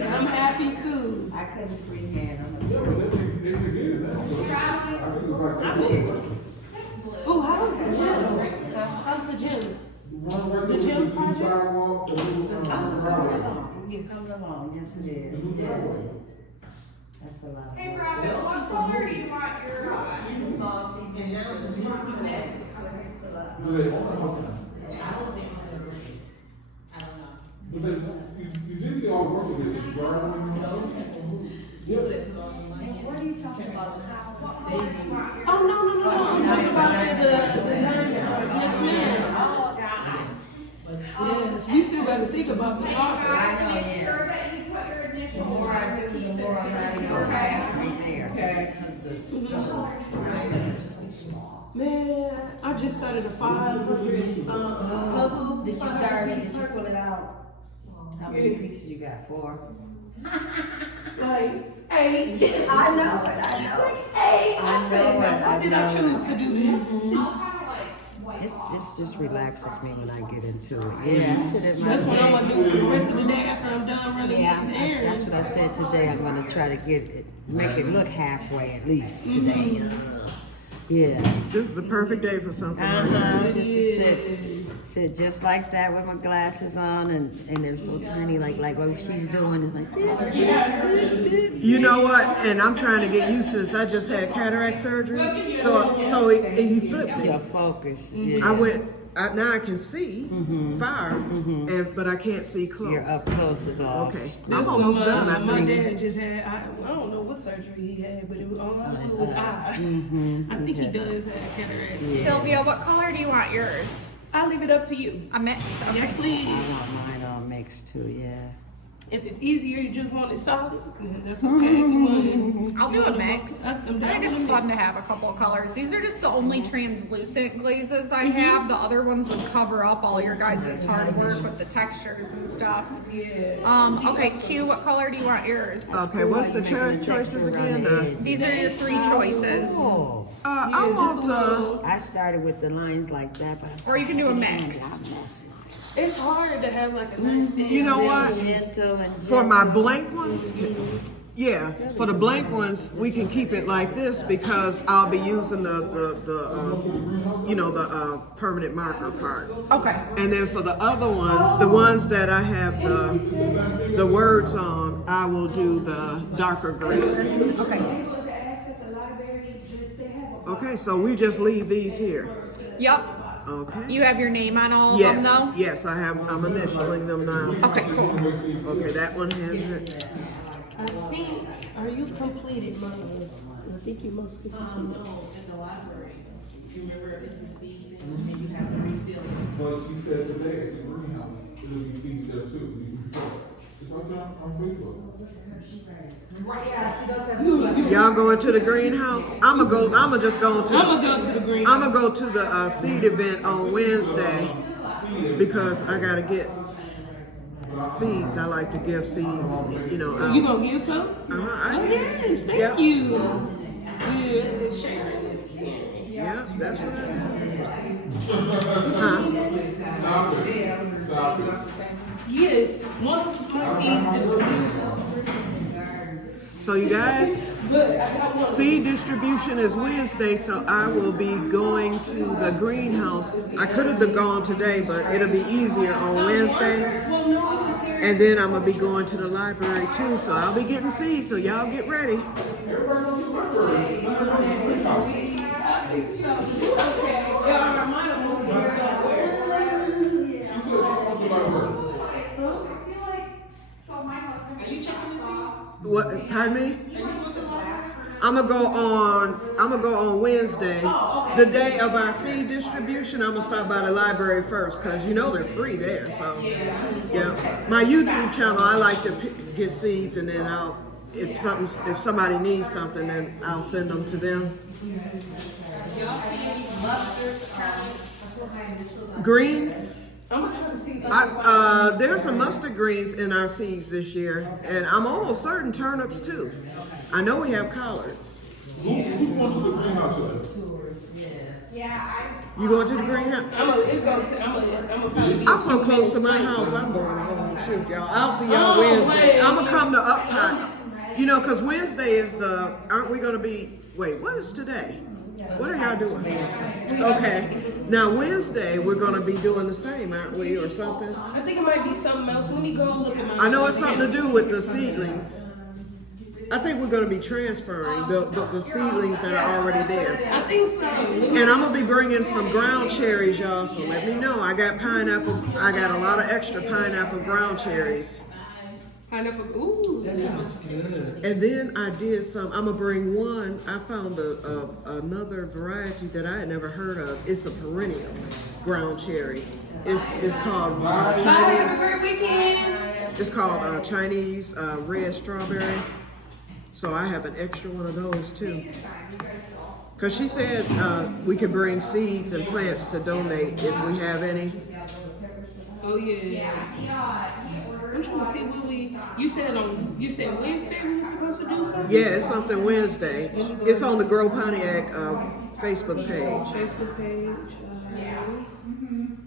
I'm happy too. I couldn't freehand on the Oh, how's the gyms? How's the gyms? The gym project? Coming along, yes it is. Yeah. That's a lot. Hey, Robin, what color do you want your, mix? But then, you did see all the work of it, the garden. Yeah. What are you talking about? Oh, no. I'm talking about the yes, ma'am. Oh, God. Yes, we still got to think about the art. Guys, make sure that you put your initials on the pieces, okay? Right there. Man, I just started a 500 puzzle. Did you start it? Did you pull it out? How many pieces you got? 4? Like 8. I know it, I know it. 8. I I said, know it, now, why did I choose to do this? I'll kind of like wipe This just relaxes me when I get into it. Yeah. I sit at my That's what I'm desk. gonna do for the rest of the day after I'm done running Yeah, these that's errands. what I said today. I'm gonna try to get it, make it look halfway at least today. Yeah. This is the perfect day for something like that. Just to sit just like that with my glasses on, and they're so tiny, like what she's doing is like. You know what? And I'm trying to get used to this. I just had cataract surgery, so he flipped me. Your focus. Yeah. I went. Now I can see far, but I can't see close. You're up close is all. Okay, That's I'm what almost done. I my think. dad just had. I don't know what surgery he had, but it was all I knew was eye. I think he does have cataracts. Sylvia, what color do you want yours? I'll leave it up to you. A mix? Okay. Yes, please. I want mine all mixed too. Yeah. If it's easier, you just want it solid, then that's okay. If you want it, I'll do a mix. I I'm down think it's with fun it. to have a couple of colors. These are just the only translucent glazes I have. The other ones would cover up all your guys' hard work with the textures and stuff. Yeah. Okay, Q, what color do you want yours? Okay, what's the choices again? These are your 3 choices. Oh. I want. I started with the lines like that, but Or you can do a mix. It's hard to have like a nice day. You know what? Gentle and For my blank ones, Yeah, for the blank ones, we can keep it like this because I'll be using the permanent marker part. Okay. And then for the other ones, the ones that I have the words on, I will do the darker green. Okay. Okay, so we just leave these here. Yep. Okay. You have your name on all of Yes, them though? yes, I'm initialing them now. Okay, cool. Okay, that one has it. I think, are you completed, Mama? I think you must be completed. No, in the library. You remember it's the seed thing, and you have to refill it. But she said today at the greenhouse, it'll be seeds there too. It's like that on Facebook. Y'all going to the greenhouse? I'ma just go to I'm gonna go to the green. I'm gonna go to the seed event on Wednesday because I gotta get seeds. I like to give seeds, you know. Out. You gonna give some? I am. Yes, thank Yep. you. Yeah, sharing is caring. Yeah, that's what I do. Huh? Stop it. Yes, one of my seeds just. So you guys, But I got one. seed distribution is Wednesday, so I will be going to the greenhouse. I could have gone today, but it'll be easier on Wednesday. Well, no, I was here. And then I'm gonna be going to the library too, so I'll be getting seeds. So y'all get ready. What? Pardon me? I'm gonna go on Wednesday, the day of our seed distribution. I'm gonna stop by the library first, cause you know they're free there. So, yeah. My YouTube channel, I like to get seeds, and then if somebody needs something, then I'll send them to them. Greens. There's some mustard greens in our seeds this year, and I'm almost certain turnips too. I know we have collards. Who's going to the greenhouse today? You going to the greenhouse? I'm so close to my house. I'm going home. Shoot, y'all. I'll see y'all Wednesday. I'm gonna come to Up High. You know, cause Wednesday is aren't we gonna be? Wait, what is today? What are y'all doing? Okay. Now Wednesday we're gonna be doing the same, aren't we, or something? I think it might be something else. Let me go look at my. I know it's something to do with the seedlings. I think we're gonna be transferring the seedlings that are already there. I think so. And I'm gonna be bringing some ground cherries, y'all. So let me know. I got pineapple. I got a lot of extra pineapple ground cherries. Pineapple. Ooh, that sounds good. And then I did some. I'm gonna bring one. I found another variety that I had never heard of. It's a perennial ground cherry. It's called Chinese. Have a great weekend. It's called Chinese red strawberry. So I have an extra one of those too. Cause she said we can bring seeds and plants to donate if we have any. Oh yeah. I'm trying to see what you said Wednesday we were supposed to do something? Yeah, it's something Wednesday. It's on the Grow Pontiac Facebook page. Facebook page.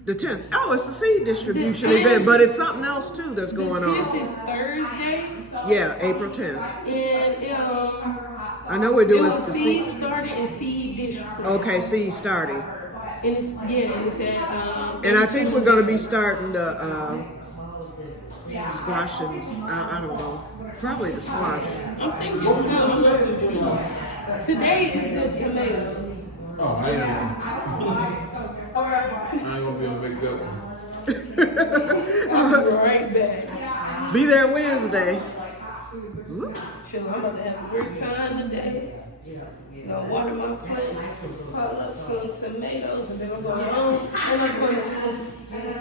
The 10th. Oh, it's the seed distribution event, but it's something else too that's going The 10th on. is Thursday. Yeah, April 10th. And I know we're doing it was the seed seed. starting and seed distribution. Okay, seed starting. And it's and it's at And I think we're going to be starting the squash and I don't know, probably the squash. I'm thinking today is the tomatoes. Oh, I ain't gonna be able to make that one. Right back. Be there Wednesday. Oops. Sure, I'm about to have a great time today. Go water my plants, pull up some tomatoes, and then I'm going home and I'm going to sleep.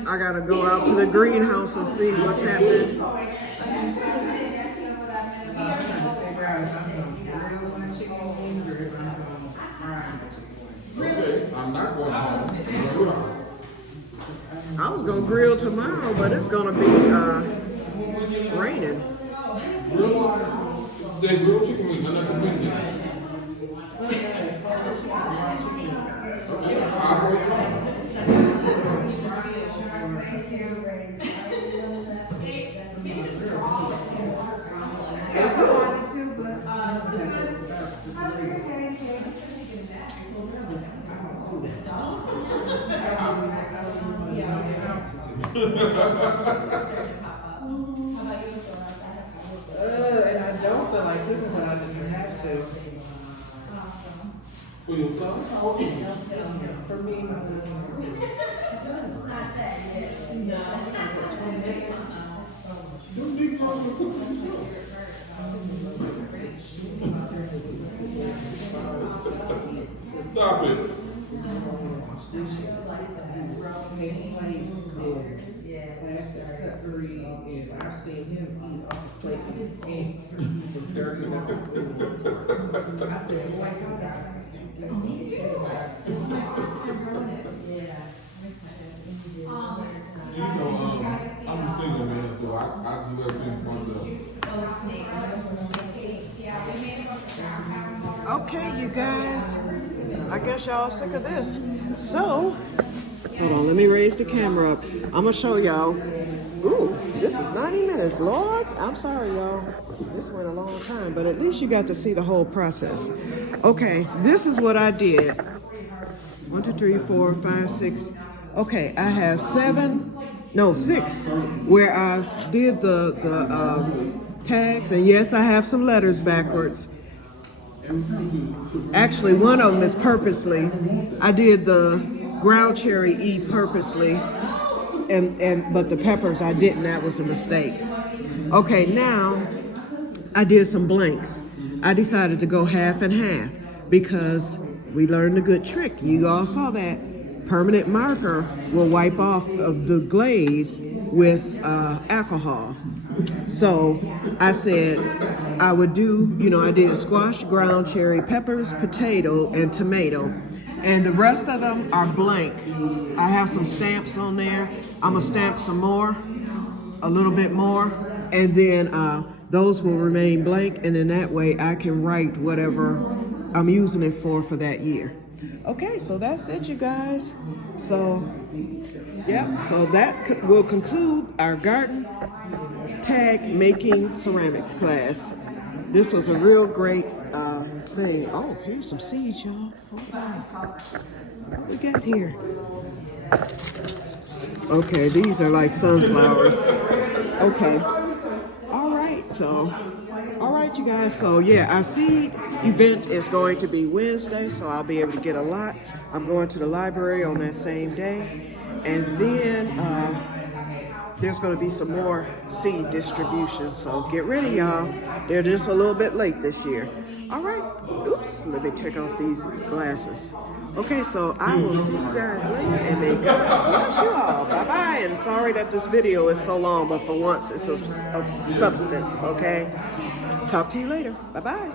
I got to go out to the greenhouse and see what's happening. Okay, I'm not going home. I was going to grill tomorrow, but it's going to be raining. They grilled chicken wings, I'm not complaining. And I don't feel like cooking, but I just have to. For yourself? For me, my husband. Don't be possible to cook for yourself. Stop it. Plastic cutlery, and I've seen him eat off his plate with his hands for 30 minutes. I said, boy, how You know, I'm a single man, so I do everything for myself. Okay, you guys. I guess y'all sick of this. So, hold on, let me raise the camera up. I'm gonna show y'all. Ooh, this is 90 minutes. Lord, I'm sorry, y'all. This went a long time, but at least you got to see the whole process. Okay, this is what I did. 1, 2, 3, 4, 5, 6. Okay, I have 6 where I did the tags, and yes, I have some letters backwards. Actually, one of them is purposely. I did the ground cherry E purposely, but the peppers I didn't. That was a mistake. Okay, now I did some blanks. I decided to go half and half because we learned a good trick. You all saw that. Permanent marker will wipe off of the glaze with alcohol. So I said I would do, I did squash, ground cherry, peppers, potato, and tomato. And the rest of them are blank. I have some stamps on there. I'm gonna stamp some more, a little bit more, and then those will remain blank, and then that way I can write whatever I'm using it for that year. Okay, so that's it, you guys. So, so that will conclude our garden tag making ceramics class. This was a real great thing. Oh, here's some seeds, y'all. What we got here? Okay, these are like sunflowers. Okay. All right, you guys. So yeah, our seed event is going to be Wednesday, so I'll be able to get a lot. I'm going to the library on that same day. And then there's going to be some more seed distribution. So get ready, y'all. They're just a little bit late this year. All right. Oops. Let me take off these glasses. Okay, so I will see you guys later, and may God bless you all. Bye-bye. And sorry that this video is so long, but for once it's of substance, okay? Talk to you later. Bye-bye.